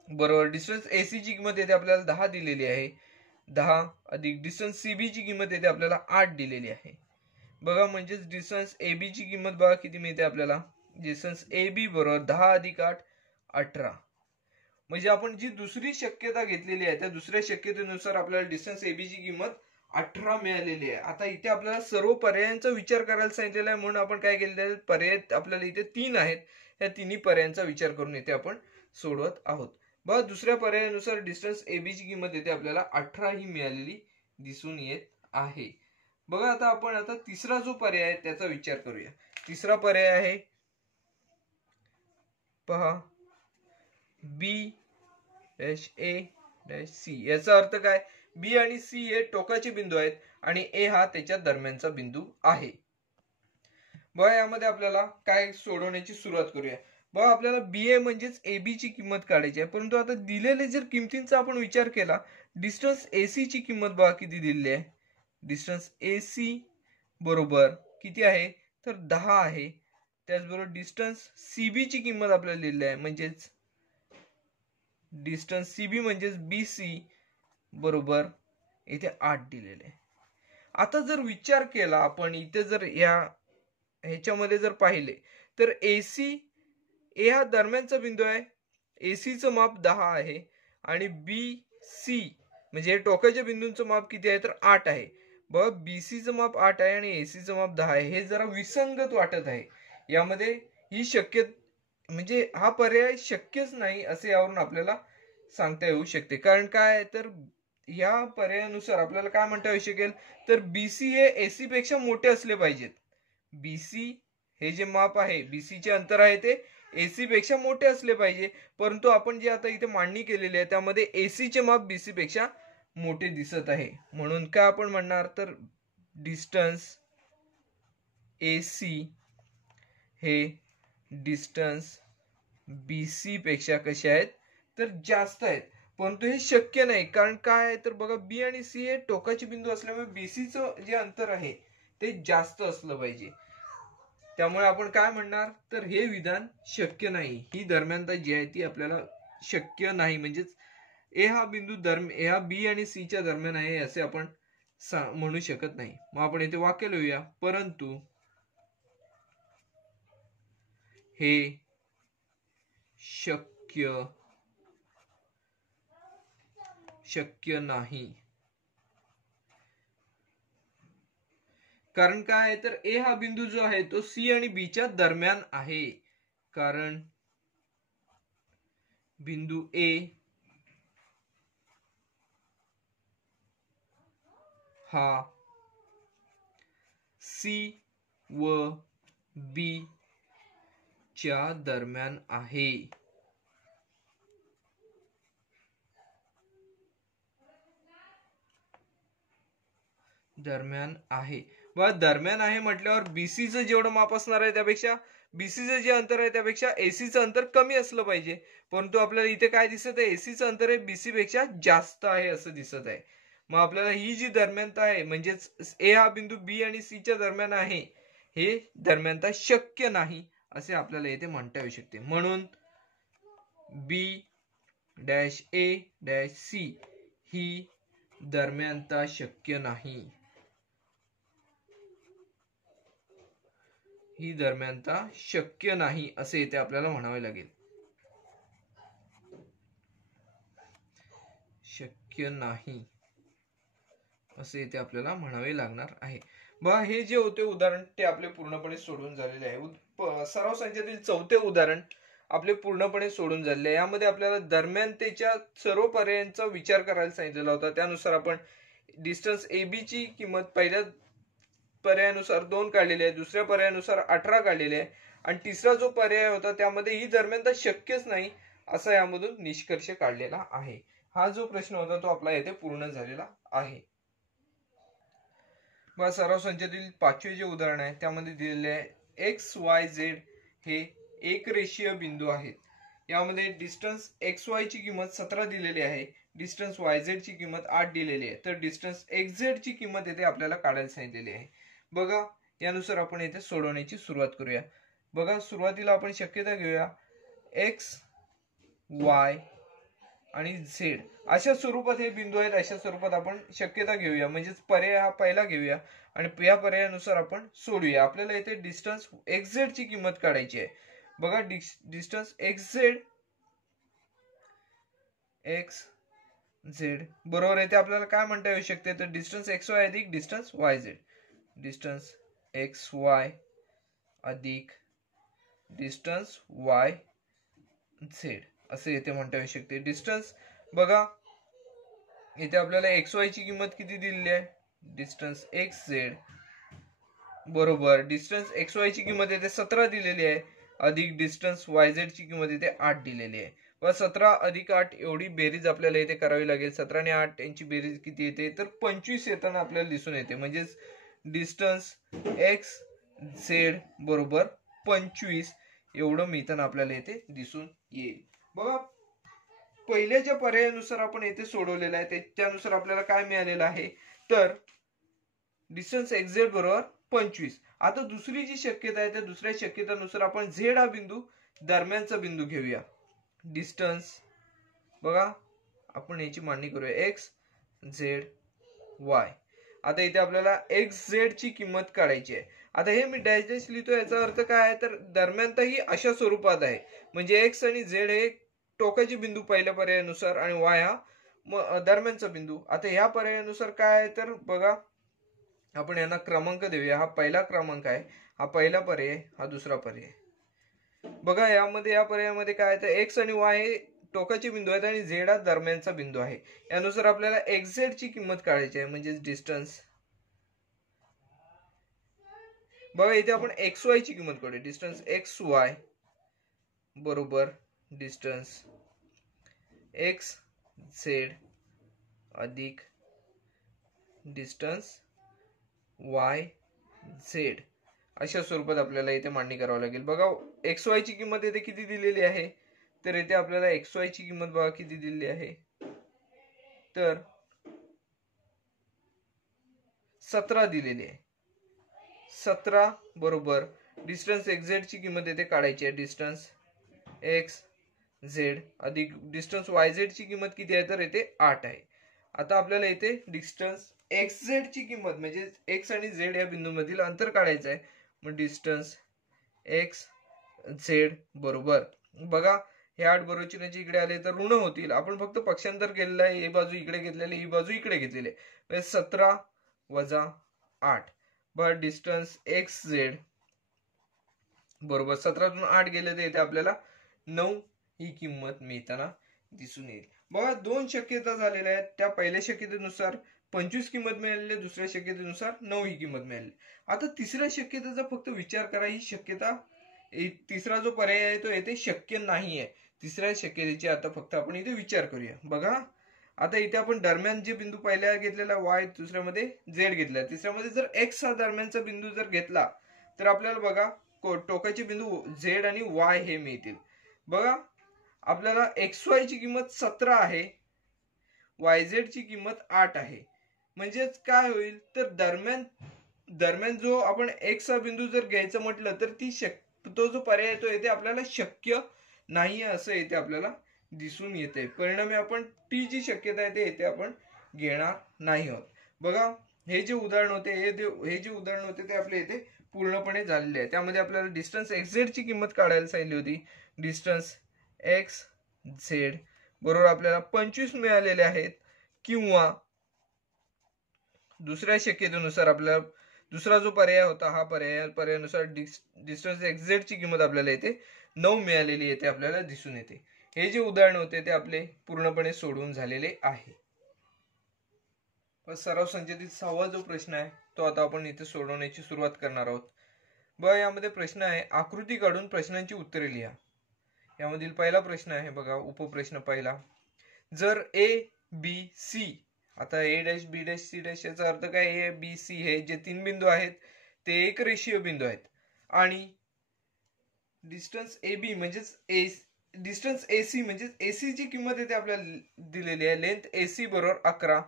बरोबर डिस्टन्स ए सी ची किंमत येथे आपल्याला 10 दिलेली आहे. 10 अधिक डिस्टन्स सी बी ची किंमत येथे आपल्याला 8 दिलेली आहे. बघा म्हणजेच डिस्टन्स ए बी ची किंमत बघा किती मिळते आपल्याला. डिस्टन्स ए बी बरोबर 10 अधिक 8 18. म्हणजे आपण जी दुसरी शक्यता घेतलेली आहे त्या दुसऱ्या शक्यतेनुसार आपल्याला डिस्टन्स ए बी ची किंमत 18 मिळालेली आहे. आता इथे आपल्याला सर्व पर्यायांचा विचार करायला सांगितलेला आहे म्हणून आपण काय केलेलं आहे पर्याय आपल्याला इथे 3 आहेत. या तिन्ही पर्यायांचा विचार करून इथे आपण सोडवत आहोत. बघा दुसऱ्या पर्यायानुसार डिस्टन्स ए बी ची किंमत येते आपल्याला 18 ही मिळालेली दिसून येत आहे. बघा आता तिसरा जो पर्याय आहे त्याचा विचार करूया. तिसरा पर्याय आहे पहा बी डॅश ए डॅश सी. याचा अर्थ काय बी आणि सी हे टोकाचे बिंदू आहेत आणि ए हा त्याच्या दरम्यानचा बिंदू आहे. बघा यामध्ये आपल्याला काय सोडवण्याची सुरुवात करूया. बघा आपल्याला बी ए म्हणजेच ए बी ची किंमत काढायची आहे. परंतु आता दिलेले जर किमतींचा आपण विचार केला डिस्टन्स ए सी ची किंमत बघा किती दिलेली आहे. डिस्टन्स ए सी बरोबर किती आहे तर 10 आहे. त्याचबरोबर डिस्टन्स सी बी ची किंमत आपल्याला दिलेली आहे म्हणजेच डिस्टन्स सी बी म्हणजेच बी सी बरोबर इथे 8 दिलेले आहे. आता जर विचार केला आपण इथे जर ह्याच्यामध्ये जर पाहिले तर ए हा दरम्यानचा बिंदू आहे. एसीचं माप 10 आहे आणि बी सी म्हणजे टोकाच्या बिंदूंचं माप किती आहे तर 8 आहे. बघ बीसीचं माप 8 आहे आणि एसीचं माप 10 आहे. हे जरा विसंगत वाटत आहे. यामध्ये ही म्हणजे हा पर्याय शक्यच नाही असे यावरून आपल्याला सांगता येऊ शकते. कारण काय तर या पर्यायानुसार आपल्याला काय म्हणता येऊ शकेल तर बीसी हे एसी पेक्षा मोठे असले पाहिजेत. बीसी हे जे माप आहे बीसी चे अंतर आहे ते एसी पेक्षा मोठे असले पाहिजे. परंतु आपण जे आता इथे मांडणी केलेली आहे त्यामध्ये एसी चे माप बीसी पेक्षा मोठे दिसत आहे. म्हणून काय आपण म्हणणार तर डिस्टन्स एसी हे डिस्टन्स बीसी पेक्षा कसे आहेत तर जास्त आहेत. परंतु हे शक्य नाही. कारण काय आहे तर बघा बी आणि सी हे टोकाचे बिंदू असल्यामुळे बीसीचं जे अंतर आहे ते जास्त असलं पाहिजे. त्यामुळे आपण काय म्हणणार तर हे विधान शक्य नाही. ही दरम्यानता जी आहे ती आपल्याला शक्य नाही. म्हणजेच ए हा बिंदू ह्या बी आणि सी च्या दरम्यान आहे असे आपण म्हणू शकत नाही. मग आपण इथे वाक्य लिहूया परंतु हे शक्य नाही. कारण काय आहे तर ए हा बिंदू जो आहे तो सी आणि बी च्या दरम्यान आहे. कारण बिंदू ए हा सी व बी च्या दरम्यान आहे. दरम्यान आहे म्हटल्यावर बीसीचं जेवढं माप असणार आहे त्यापेक्षा बीसीचं जे अंतर आहे त्यापेक्षा एसीचं अंतर कमी असलं पाहिजे. परंतु आपल्याला इथे काय दिसत आहे एसीचं अंतर हे बीसी पेक्षा जास्त आहे असं दिसत आहे. मग आपल्याला ही जी दरम्यानता आहे म्हणजेच ए हा बिंदू बी आणि सी च्या दरम्यान आहे हे दरम्यानता शक्य नाही असे आपल्याला इथे म्हणता येऊ शकते. म्हणून बी डॅश ए डॅश सी ही दरम्यानता शक्य नाही. ही दरम्यानता शक्य नाही असे इथे आपल्याला म्हणावे लागेल. शक्य नाही असे इथे आपल्याला म्हणावे लागणार आहे. बघा हे जे होते उदाहरण ते आपले पूर्णपणे सोडून झालेले आहे. सराव संचातील चौथे उदाहरण आपले पूर्णपणे सोडून झालेले आहे. यामध्ये आपल्याला दरम्यानतेच्या सर्व पर्यायांचा विचार करायला सांगितलेला होता. त्यानुसार आपण डिस्टन्स AB ची किंमत पहिल्या पर्यायानुसार 2 काढलेली आहे, दुसऱ्या पर्यायानुसार 18 काढलेली आहे आणि तिसरा जो पर्याय होता त्यामध्ये ही दरम्यानता शक्यच नाही असा यामधून निष्कर्ष काढलेला आहे. हा जो प्रश्न होता तो आपला येथे पूर्ण झालेला आहे. बघा सराव संचातील पाचवे जे उदाहरण आहे त्यामध्ये दिलेले आहे XYZ हे एक रेषीय बिंदू आहेत. यामध्ये डिस्टन्स XY ची किंमत 17 दिलेली आहे, डिस्टन्स YZ ची किंमत 8 दिलेली आहे, तर डिस्टन्स XZ ची किंमत येथे आपल्याला काढायला सांगितलेली आहे. बघा यानुसार आपण येथे सोडवण्याची सुरुवात करूया. बघा सुरुवातीला आपण शक्यता घेऊया X, Y आणि Z अशा स्वरूपात हे बिंदू आहेत. अशा स्वरूपात आपण शक्यता घेऊया, म्हणजेच पर्याय हा पहिला घेऊया आणि या पर्यायानुसार आपण सोडूया. आपल्याला इथे डिस्टन्स XZ ची किंमत काढायची आहे. बघा डिस्टन्स XZ बरोबर आहे ते आपल्याला काय म्हणता येऊ शकते, तर डिस्टन्स XY अधिक डिस्टन्स YZ, डिस्टन्स XY अधिक डिस्टन्स YZ असे इथे म्हणता येऊ शकते. डिस्टन्स बघा इथे आपल्याला XY ची किंमत किती दिलेली आहे, डिस्टन्स XZ बरोबर डिस्टन्स XY ची किंमत इथे 17 दिलेली आहे अधिक डिस्टन्स YZ ची किंमत इथे 8 दिलेली आहे. व 17 अधिक 8 एवढी बेरीज आपल्याला इथे करावी लागेल. 17 आणि 8 यांची बेरीज किती येते, तर 25 येताना आपल्याला दिसून येते. म्हणजेच डिस्टन्स XZ बरोबर 25 एवढं मिळताना आपल्याला इथे दिसून येईल. बघा पहिल्या ज्या पर्यायानुसार आपण येथे सोडवलेलं आहे त्यानुसार आपल्याला काय मिळालेलं आहे, तर डिस्टन्स XZ बरोबर 25. आता दुसरी जी शक्यता आहे त्या दुसऱ्या शक्यतेनुसार आपण Z हा बिंदू दरम्यानचा बिंदू घेऊया. डिस्टन्स बघा आपण याची मांडणी करूया XZY. आता इथे आपल्याला XZ ची किंमत काढायची आहे. आता हे मी डॅश डॅश लिहितो, याचा अर्थ काय आहे, तर दरम्यानता ही अशा स्वरूपात आहे, म्हणजे X आणि Z हे टोकाचे बिंदू पहिल्या पर्यायानुसार आणि Y हा दरम्यानचा बिंदू. आता ह्या पर्यायानुसार काय आहे, तर बघा आपण यांना क्रमांक देऊया. हा पहिला क्रमांक आहे, हा पहिला पर्याय, हा दुसरा पर्याय. बघा यामध्ये या पर्यायामध्ये काय आहे, तर X आणि Y हे टोकाचे बिंदू आहेत आणि Z हा दरम्यानचा बिंदू आहे. यानुसार आपल्याला XZ ची किंमत काढायची आहे, म्हणजे डिस्टन्स बघा इथे आपण XY ची किंमत काढूया. डिस्टन्स XY बरोबर डिस्टन्स XZ अधिक डिस्टन्स YZ अशा स्वरूपात आपल्याला इथे मांडणी करावी लागेल. बघा XY ची किंमत इथे किती दिलेली आहे, तर इथे आपल्याला XY ची किंमत बघा किती दिलेली आहे, तर 17 दिलेली आहे. 17 बरोबर डिस्टन्स XZ ची किंमत इथे काढायची आहे. डिस्टन्स XZ अधिक डिस्टन्स YZ ची किंमत किती आहे, तर इथे 8 आहे. आता आपल्याला इथे डिस्टन्स XZ ची किंमत म्हणजे X आणि Z या बिंदूमधील अंतर काढायचं आहे. मग डिस्टन्स XZ बरोबर बघा हे 8 बरोबर चिन्हाचे इकडे आले तर ऋण होतील. आपण फक्त पक्षांतर केलेलं आहे, ही बाजू इकडे घेतलेली, ही बाजू इकडे घेतलेली आहे. म्हणजे 17 वजा 8 बरं डिस्टन्स XZ बरोबर 17 तून 8 गेले तर इथे आपल्याला 9 ही किंमत मिळताना दिसून येईल. बघा दोन शक्यता झालेल्या आहेत. त्या पहिल्या शक्यतेनुसार 25 किंमत मिळालेली, दुसऱ्या शक्यतेनुसार 9 ही किंमत मिळाली. आता तिसऱ्या शक्यतेचा फक्त विचार करा. ही शक्यता तिसरा जो पर्याय आहे तो येथे शक्य नाही आहे. तिसऱ्या शक्यतेची आता फक्त आपण इथे विचार करूया. बघा आता इथे आपण दरम्यान जे बिंदू पहिल्या घेतलेला Y, दुसऱ्यामध्ये Z घेतला, तिसऱ्यामध्ये जर X हा दरम्यानचा बिंदू जर घेतला तर आपल्याला बघा टोकाचे बिंदू Z आणि Y हे मिळतील. बघा आपल्याला XY ची किंमत 17 आहे, YZ ची किंमत 8 आहे. म्हणजेच काय होईल, तर दरम्यान जो आपण X हा बिंदू जर घ्यायचं म्हटलं तर तो जो पर्याय येतो येथे आपल्याला शक्य नाही असं येथे आपल्याला दिसून येते. परिणामी आपण टी जी शक्यता आहे ते येथे आपण घेणार नाही आहोत. बघा हे जे उदाहरण होते ते आपले येथे पूर्णपणे झालेली आहे. त्यामध्ये आपल्याला डिस्टन्स XZ ची किंमत काढायला सांगितली होती. डिस्टन्स XZ बरोबर आपल्याला 25 मिळालेले आहेत, किंवा दुसऱ्या शक्यतेनुसार आपल्याला दुसरा जो पर्याय होता हा पर्यायानुसार डिस्टन्स XZ ची किंमत आपल्याला इथे 9 मिळालेली येते आपल्याला दिसून येते. हे जे उदाहरण होते ते आपले पूर्णपणे सोडवून झालेले आहे. सराव संचातील 6वा जो प्रश्न आहे तो आता आपण इथे सोडवण्याची सुरुवात करणार आहोत. बघा यामध्ये प्रश्न आहे आकृती काढून प्रश्नांची उत्तरे लिहा. यामधील पहिला प्रश्न आहे बघा उपप्रश्न पहिला. जर A B C, आता A' B' C' याचा अर्थ काय, A B C हे जे 3 बिंदू आहेत ते एक रेषीय बिंदू आहेत आणि डिस्टन्स AB म्हणजेच डिस्टन्स AC म्हणजेच AC ची किंमत येते आपल्याला दिलेली आहे. लेंथ AC बरोबर 11,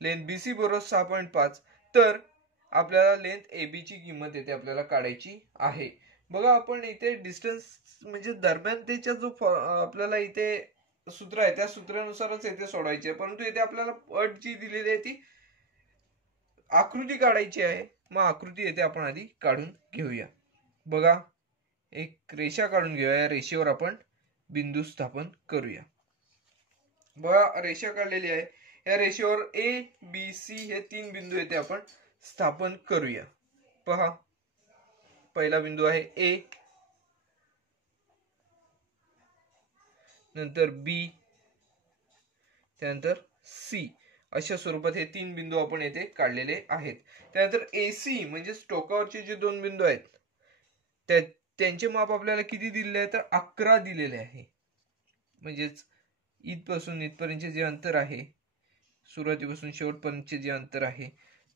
लेंथ BC बरोबर 6.5, तर आपल्याला लेंथ AB ची किंमत येते आपल्याला काढायची आहे. बघा आपण इथे डिस्टन्स म्हणजे दरम्यानतेचा जो आपल्याला इथे सूत्र आहे त्या सूत्रानुसारच येथे सोडवायचे, परंतु इथे आपल्याला अट जी दिलेली आहे ती आकृती काढायची आहे. मग आकृती येथे आपण आधी काढून घेऊया. बघा एक रेषा काढून घेऊया, या रेषेवर आपण बिंदू स्थापन करूया. बघा रेषा काढलेली आहे, या रेषेवर A B C हे 3 बिंदू येथे आपण स्थापन करूया. पहा पहिला बिंदू आहे A, नंतर B, त्यानंतर C. अशा स्वरूपात हे 3 बिंदू आपण येथे काढलेले आहेत. त्यानंतर AC म्हणजेच टोकावरचे जे 2 बिंदू आहेत त्यांचे माप आपल्याला किती दिलेले आहे तर 11 दिलेले आहे. म्हणजेच इथपासून इथपर्यंतचे जे अंतर आहे, सुरुवातीपासून शेवटपर्यंतचे जे अंतर आहे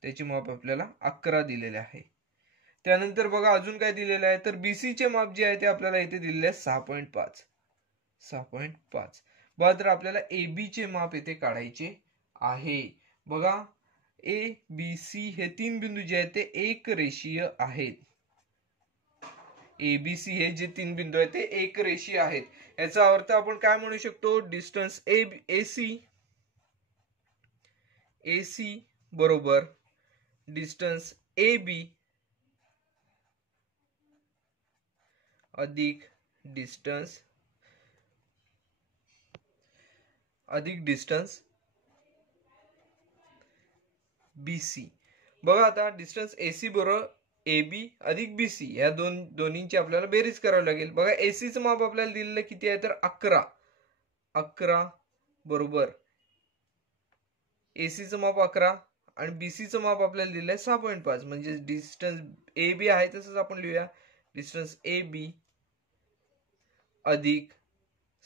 त्याचे माप आपल्याला 11 दिलेले आहे. त्यानंतर बघा अजून काय दिलेलं आहे तर BC चे माप जे आहे ते आपल्याला इथे दिलेले आहे 6.5. बघा तर आपल्याला AB चे माप येथे काढायचे आहे. बघा ABC हे 3 बिंदू जे आहेत ते एक रेषीय आहेत. ABC हे जे 3 बिंदू आहेत ते एक रेषीय आहेत. याचा अर्थ आपण काय म्हणू शकतो, डिस्टन्स AC बरोबर डिस्टन्स AB अधिक डिस्टन्स BC. बघा आता डिस्टन्स AC बरोबर AB अधिक BC या दोन्हींची आपल्याला बेरीज करावी लागेल. बघा AC चं माप आपल्याला दिलेलं किती आहे तर 11 बरोबर AC चं माप 11 आणि BC चं माप आपल्याला दिलेलं आहे 6.5. म्हणजे डिस्टन्स AB आहे तसंच आपण लिहूया, डिस्टन्स AB अधिक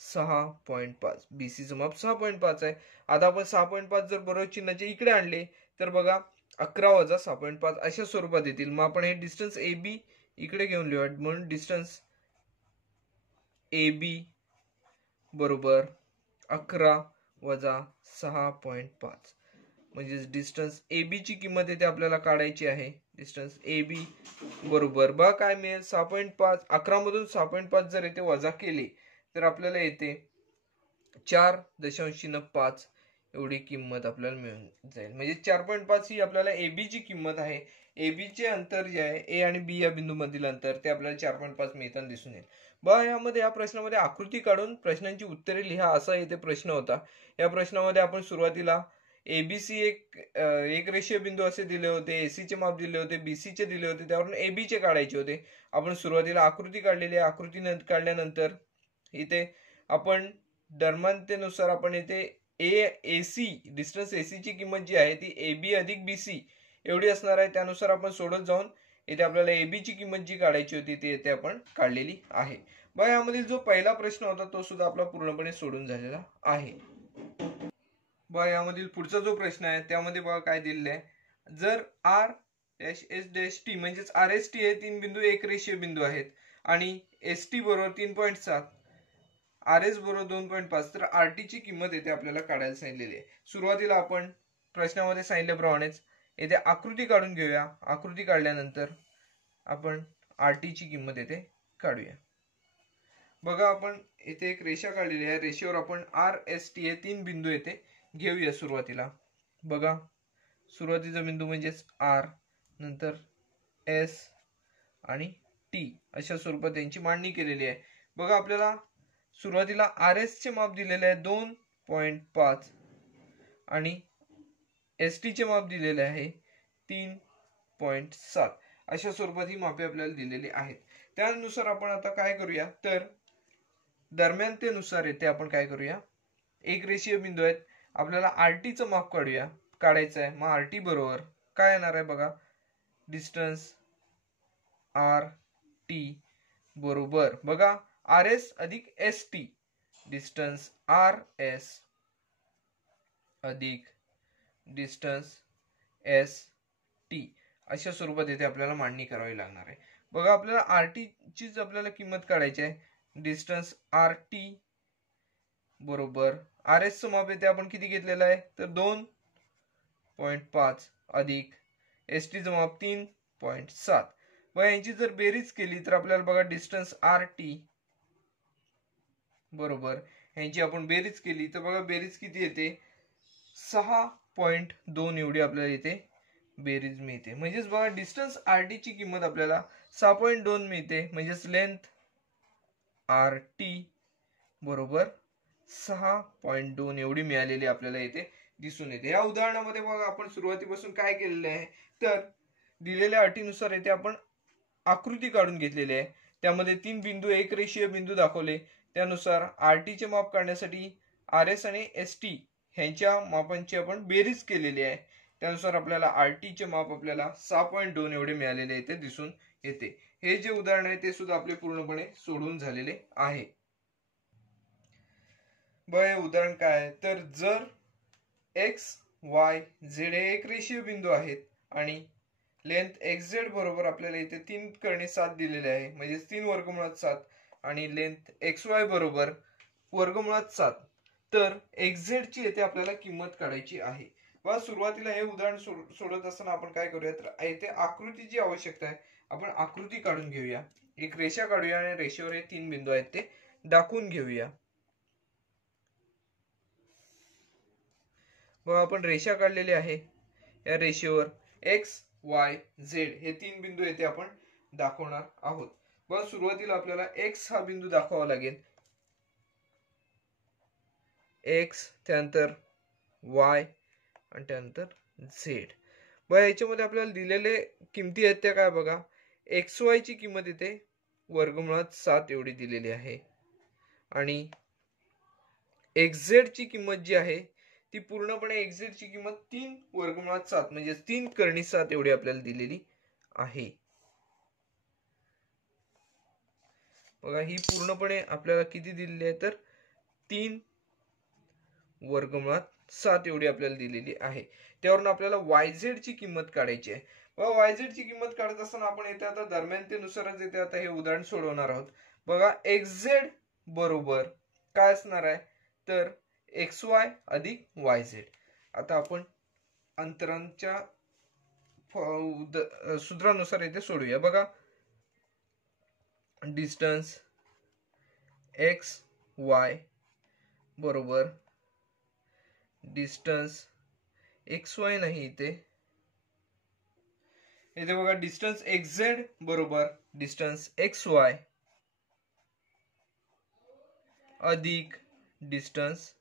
6.5. BC चं माप 6.5 आहे. आता आपण 6.5 जर बरोबर चिन्हाच्या इकडे आणले तर बघा 11 वजा 6.5 अशा स्वरूपात येतील. मग आपण हे डिस्टन्स AB इकडे घेऊन लिहूया, म्हणून डिस्टन्स AB बरोबर 11 वजा 6.5. म्हणजे डिस्टन्स AB ची किंमत येते आपल्याला काढायची आहे. डिस्टन्स AB बरोबर बघा काय मिळेल 6.5. 11 मधून 6.5 जर येथे वजा केले तर आपल्याला येते 4.5 एवढी किंमत आपल्याला मिळून जाईल. म्हणजे 4.5 ही आपल्याला AB ची किंमत आहे. AB चे अंतर जे आहे A आणि B या बिंदू मधील अंतर ते आपल्याला 4.5 मिळताना दिसून येईल. बघा यामध्ये या प्रश्नामध्ये आकृती काढून प्रश्नांची उत्तरे लिहा असा येथे प्रश्न होता. या प्रश्नामध्ये आपण सुरुवातीला ABC एक रेषीय बिंदू असे दिले होते, AC चे माप दिले होते, BC चे दिले होते, त्यावरून AB चे काढायचे होते. आपण सुरुवातीला आकृती काढलेली आहे. आकृती काढल्यानंतर इथे आपण दरम्यानतेनुसार आपण इथे AC डिस्टन्स AC ची किंमत जी आहे ती AB अधिक BC एवढी असणार आहे. त्यानुसार आपण सोडत जाऊन इथे आपल्याला AB ची किंमत जी काढायची होती ती इथे आपण काढलेली आहे. बघा यामधील जो पहिला प्रश्न होता तो सुद्धा आपला पूर्णपणे सोडून झालेला आहे. बघा यामधील पुढचा जो प्रश्न आहे त्यामध्ये बघा काय दिलेलं आहे, जर RST म्हणजेच RST हे 3 बिंदू एक रेषीय बिंदू आहेत आणि ST बरोबर 3.7, RS बरोबर 2.5, तर RT ची किंमत येथे आपल्याला काढायला सांगितलेली आहे. सुरुवातीला आपण प्रश्नामध्ये सांगितल्याप्रमाणेच येथे आकृती काढून घेऊया. आकृती काढल्यानंतर आपण RT ची किंमत येथे काढूया. बघा आपण इथे एक रेषा काढलेली आहे. रेषेवर आपण RST हे 3 बिंदू येथे घेऊया सुरुवातीला. बघा सुरुवातीचा बिंदू म्हणजेच R, नंतर S आणि टी अशा स्वरूपात त्यांची मांडणी केलेली आहे. बघा आपल्याला सुरुवातीला RS चे माप दिलेले आहे 2.5 आणि ST चे माप दिलेले आहे 3.7 अशा स्वरूपात ही मापे आपल्याला दिलेली आहेत. त्यानुसार आपण आता काय करूया तर दरम्यानतेनुसार येथे आपण काय करूया एक रेषीय बिंदू आहेत आपल्याला RT चं माप काढायचं आहे. मग RT बरोबर काय येणार आहे बघा डिस्टन्स RT बरोबर बघा RS अधिक ST डिस्टन्स RS अधिक डिस्टन्स ST अशा स्वरूपात येथे आपल्याला मांडणी करावी लागणार आहे. बघा आपल्याला RT चीच आपल्याला किंमत काढायची आहे. डिस्टन्स RT बरोबर RS चं माप येथे आपण किती घेतलेलं आहे तर 2.5 अधिक ST चं माप 3.7. व यांची जर बेरीज केली तर आपल्याला बघा डिस्टन्स RT बरोबर यांची आपण बेरीज केली तर बघा बेरीज किती येते 6.2 एवढी आपल्याला येते बेरीज मिळते. म्हणजेच बघा डिस्टन्स RT ची किंमत आपल्याला 6.2 मिळते. म्हणजेच लेंथ RT बरोबर 6.2 एवढी मिळालेली आपल्याला येते दिसून येते. या उदाहरणामध्ये बघा आपण सुरुवातीपासून काय केलेले आहे तर दिलेल्या अटीनुसार येथे आपण आकृती काढून घेतलेली आहे. त्यामध्ये 3 बिंदू एक रेषीय बिंदू दाखवले. त्यानुसार RT चे माप काढण्यासाठी RS आणि ST ह्यांच्या मापांची आपण बेरीज केलेली आहे. त्यानुसार आपल्याला RT चे माप आपल्याला 6.2 एवढे मिळालेले येते दिसून येते. हे जे उदाहरण आहे ते सुद्धा आपले पूर्णपणे सोडून झालेले आहे. हे उदाहरण काय आहे तर जर X Y Z हे एक रेषीय बिंदू आहेत आणि लेंथ XZ बरोबर आपल्याला इथे 3/7 दिलेले आहे. म्हणजे 3 वर्गमुळात 7 आणि लेंथ XY बरोबर वर्गमुळात 7 तर XZ ची येथे आपल्याला किंमत काढायची आहे. व सुरुवातीला हे उदाहरण सोडत असताना आपण काय करूया तर येथे आकृतीची आवश्यकता आहे. आपण आकृती काढून घेऊया. एक रेषा काढूया आणि रेषेवर हे 3 बिंदू आहेत ते दाखवून घेऊया. बघा आपण रेषा काढलेली आहे. या रेषेवर X Y Z हे 3 बिंदू येथे आपण दाखवणार आहोत. बघा सुरुवातीला आपल्याला X हा बिंदू दाखवावा लागेल. X त्यानंतर Y आणि त्यानंतर Z. बघा याच्यामध्ये आपल्याला दिलेले किमती आहेत त्या काय बघा XY ची किंमत येते वर्गमुळात 7 एवढी दिलेली आहे आणि XZ ची किंमत जी आहे ती पूर्णपणे XZ ची किंमत 3 वर्गमुळात 7 म्हणजे 3/7 एवढी आपल्याला दिलेली आहे. बघा ही पूर्णपणे आपल्याला किती दिलेली आहे तर 3 वर्गमुळात 7 एवढी आपल्याला दिलेली आहे. त्यावरून आपल्याला YZ ची किंमत काढायची आहे. बघा YZ ची किंमत काढत असताना आपण येथे आता दरम्यानतेनुसारच येथे आता हे उदाहरण सोडवणार आहोत. बघा XZ बरोबर काय असणार आहे तर XY अधिक YZ. आता आपण अंतरांच्या सूत्रानुसार येथे सोडूया. बघा डिस्टन्स XY बरोबर डिस्टन्स XY नाही इथे बघा डिस्टन्स XZ बरोबर डिस्टन्स XY अधिक डिस्टन्स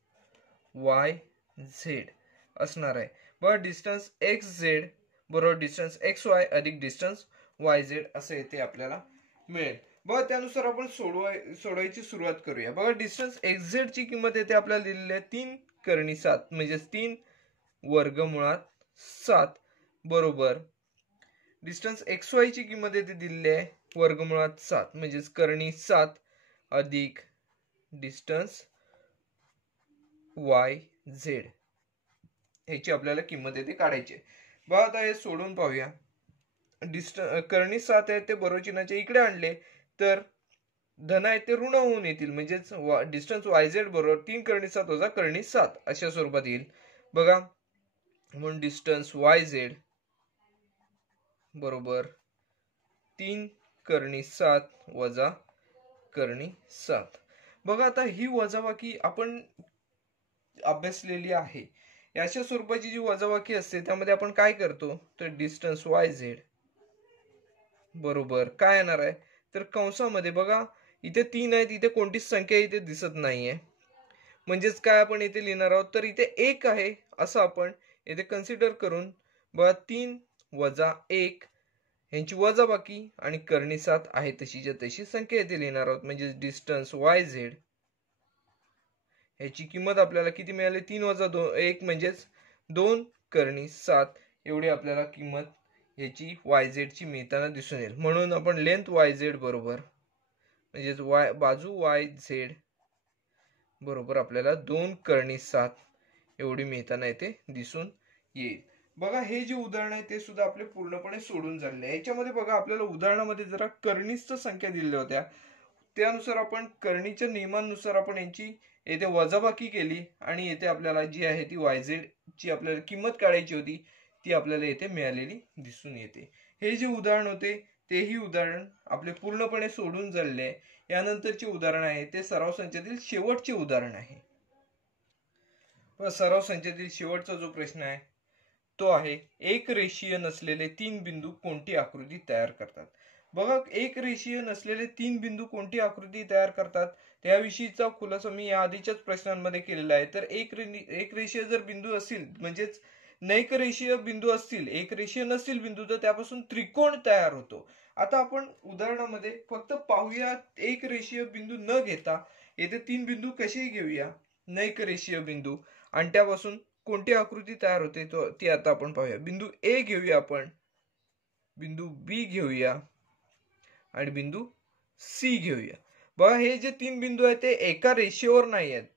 YZ असणार आहे. बघा डिस्टन्स XZ बरोबर डिस्टन्स XY अधिक डिस्टन्स YZ असे येथे आपल्याला मिळेल. बघा त्यानुसार आपण सोडवायची सुरुवात करूया. बघा डिस्टन्स XZ ची किंमत येथे आपल्याला दिलेली आहे 3/7 म्हणजे 3 वर्गमुळात 7 बरोबर डिस्टन्स XY ची किंमत येथे दिलेली आहे वर्गमुळात 7 म्हणजे 7 अधिक डिस्टन्स YZ ह्याची आपल्याला किंमत येथे काढायची आहे. बघा आता हे सोडून पाहूया. डिस्टन्स 7 आहे ते बरोबर चिन्हाच्या इकडे आणले तर धन आहे ते ऋण होऊन येतील. म्हणजेच डिस्टन्स YZ बरोबर 3/7 वजा 7 अशा स्वरूपात येईल. बघा म्हणून डिस्टन्स YZ बरोबर 3/7 वजा 7. बघा आता ही वजाबाकी आपण अभ्यासलेली आहे. अशा स्वरूपाची जी वजाबाकी असते त्यामध्ये आपण काय करतो तर डिस्टन्स YZ बरोबर काय येणार आहे तर कंसामध्ये बघा इथे 3 आहेत, इथे कोणतीच संख्या इथे दिसत नाहीये. म्हणजेच काय आपण इथे लिहिणार आहोत तर इथे 1 आहे असं आपण इथे कन्सिडर करून बघा 3 वजा 1 यांची वजाबाकी आणि करणी 7 आहे तशीच्या तशी संख्या इथे लिहिणार आहोत. म्हणजे डिस्टन्स YZ ह्याची किंमत आपल्याला किती मिळाली 3 वजा 1 म्हणजेच 2 करणी 7 एवढी आपल्याला किंमत ह्याची YZ ची मिळताना दिसून येईल. म्हणून आपण लेंथ YZ बरोबर म्हणजेच बाजू YZ बरोबर आपल्याला 2 करणी 7 एवढी मिळताना इथे दिसून येईल. बघा हे जे उदाहरण आहे ते सुद्धा आपले पूर्णपणे सोडून झालेले आहे. याच्यामध्ये बघा आपल्याला उदाहरणामध्ये जरा करणीस्थ संख्या दिलेल्या होत्या, त्यानुसार आपण करणीच्या नियमांनुसार आपण यांची येथे वजाबाकी केली आणि येथे आपल्याला जी आहे ती YZ ची आपल्याला किंमत काढायची होती ती आपल्याला येथे मिळालेली दिसून येते. हे जे उदाहरण होते तेही उदाहरण आपले पूर्णपणे सोडून झालेले आहे. यानंतरचे उदाहरण आहे ते सराव संचातील शेवटचे उदाहरण आहे. सराव संचातील शेवटचा जो प्रश्न आहे तो आहे एक रेषीय नसलेले 3 बिंदू कोणती आकृती तयार करतात. बघा एक रेषीय नसलेले 3 बिंदू कोणती आकृती तयार करतात त्याविषयीचा खुलासा मी या आधीच्याच प्रश्नांमध्ये केलेला आहे. तर एक रेषीय जर बिंदू असतील म्हणजेच नैक रेषीय बिंदू असतील, एक रेषीय नसतील बिंदू तर त्यापासून त्रिकोण तयार होतो. आता आपण उदाहरणामध्ये फक्त पाहूया एक रेषीय बिंदू न घेता येथे 3 बिंदू कसे घेऊया नैक रेषीय बिंदू आणि त्यापासून कोणती आकृती तयार होते ती आता आपण पाहूया. बिंदू ए घेऊया आपण, बिंदू बी घेऊया आणि बिंदू सी घेऊया. बघा हे जे 3 बिंदू आहेत ते एका रेषेवर नाही आहेत,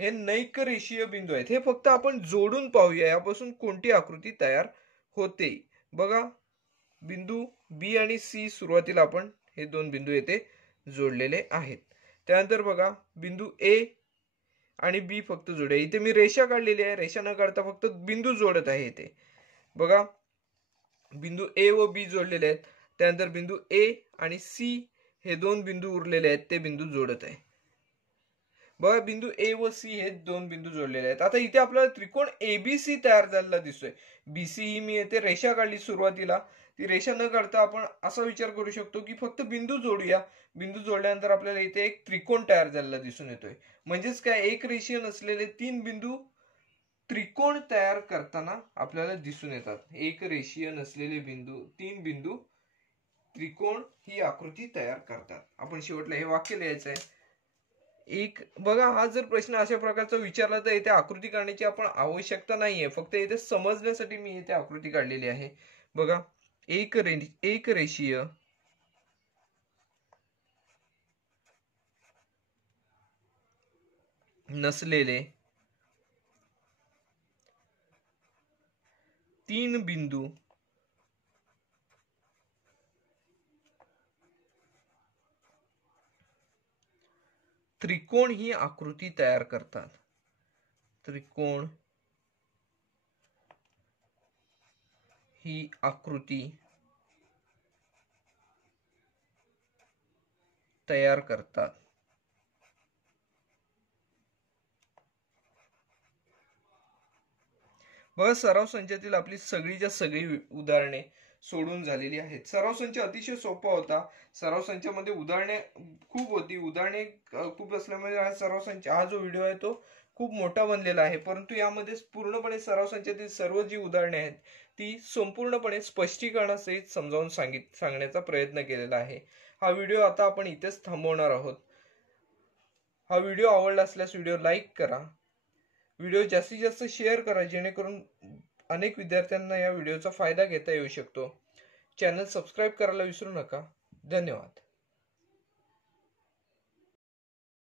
हे नैक रेषीय बिंदू आहेत. हे फक्त आपण जोडून पाहूया यापासून कोणती आकृती तयार होते. बघा बिंदू बी आणि सी सुरुवातीला आपण हे 2 बिंदू येथे जोडलेले आहेत. त्यानंतर बघा बिंदू ए आणि बी फक्त जोडूया. इथे मी रेषा काढलेली आहे, रेषा न काढता फक्त बिंदू जोडत आहे. इथे बघा बिंदू ए व बी जोडलेले आहेत. त्यानंतर बिंदू ए आणि सी हे 2 बिंदू उरलेले आहेत ते बिंदू जोडत आहे. बघा बिंदू ए व सी हे 2 बिंदू जोडलेले आहेत. आता इथे आपल्याला त्रिकोण एबीसी तयार झालेला दिसतोय. बीसी ही मी येथे रेषा काढली सुरुवातीला, ती रेषा न काढता आपण असा विचार करू शकतो की फक्त बिंदू जोडूया. बिंदू जोडल्यानंतर आपल्याला इथे एक त्रिकोण तयार झालेला दिसून येतोय. म्हणजेच काय एक रेषीय नसलेले 3 बिंदू त्रिकोण तयार करताना आपल्याला दिसून येतात. एक रेषीय नसलेले बिंदू 3 बिंदू त्रिकोण ही आकृती तयार करतात. आपण शेवटला हे वाक्य लिहायचं आहे. एक बघा हा जर प्रश्न अशा प्रकारचा विचारला तर इथे आकृती काढण्याची आपण आवश्यकता नाहीये, फक्त इथे समजण्यासाठी मी इथे आकृती काढलेली आहे. बघा एक रेषीय नसलेले 3 बिंदू त्रिकोण ही आकृती तयार करतात. त्रिकोण ही आकृती तयार करतात. बघा सराव संचातील आपली सगळीच्या सगळी उदाहरणे सोडून झालेली आहेत. सराव संच अतिशय सोपा होता. सराव संचामध्ये उदाहरणे खूप होती, उदाहरणे खूप असल्यामुळे हा सराव संच हा जो व्हिडिओ आहे तो खूप मोठा बनलेला आहे. परंतु यामध्ये पूर्णपणे सराव संचातील सर्व जी उदाहरणे आहेत ती संपूर्णपणे स्पष्टीकरणासहित समजावून सांगण्याचा प्रयत्न केलेला आहे. हा व्हिडिओ आता आपण इथेच थांबवणार आहोत. हा व्हिडिओ आवडला असल्यास व्हिडिओ लाईक करा, व्हिडिओ जास्तीत जास्त शेअर करा जेणेकरून अनेक विद्यार्थ्यांना या व्हिडिओचा फायदा घेता येऊ शकतो. चॅनल सबस्क्राईब करायला विसरू नका. धन्यवाद.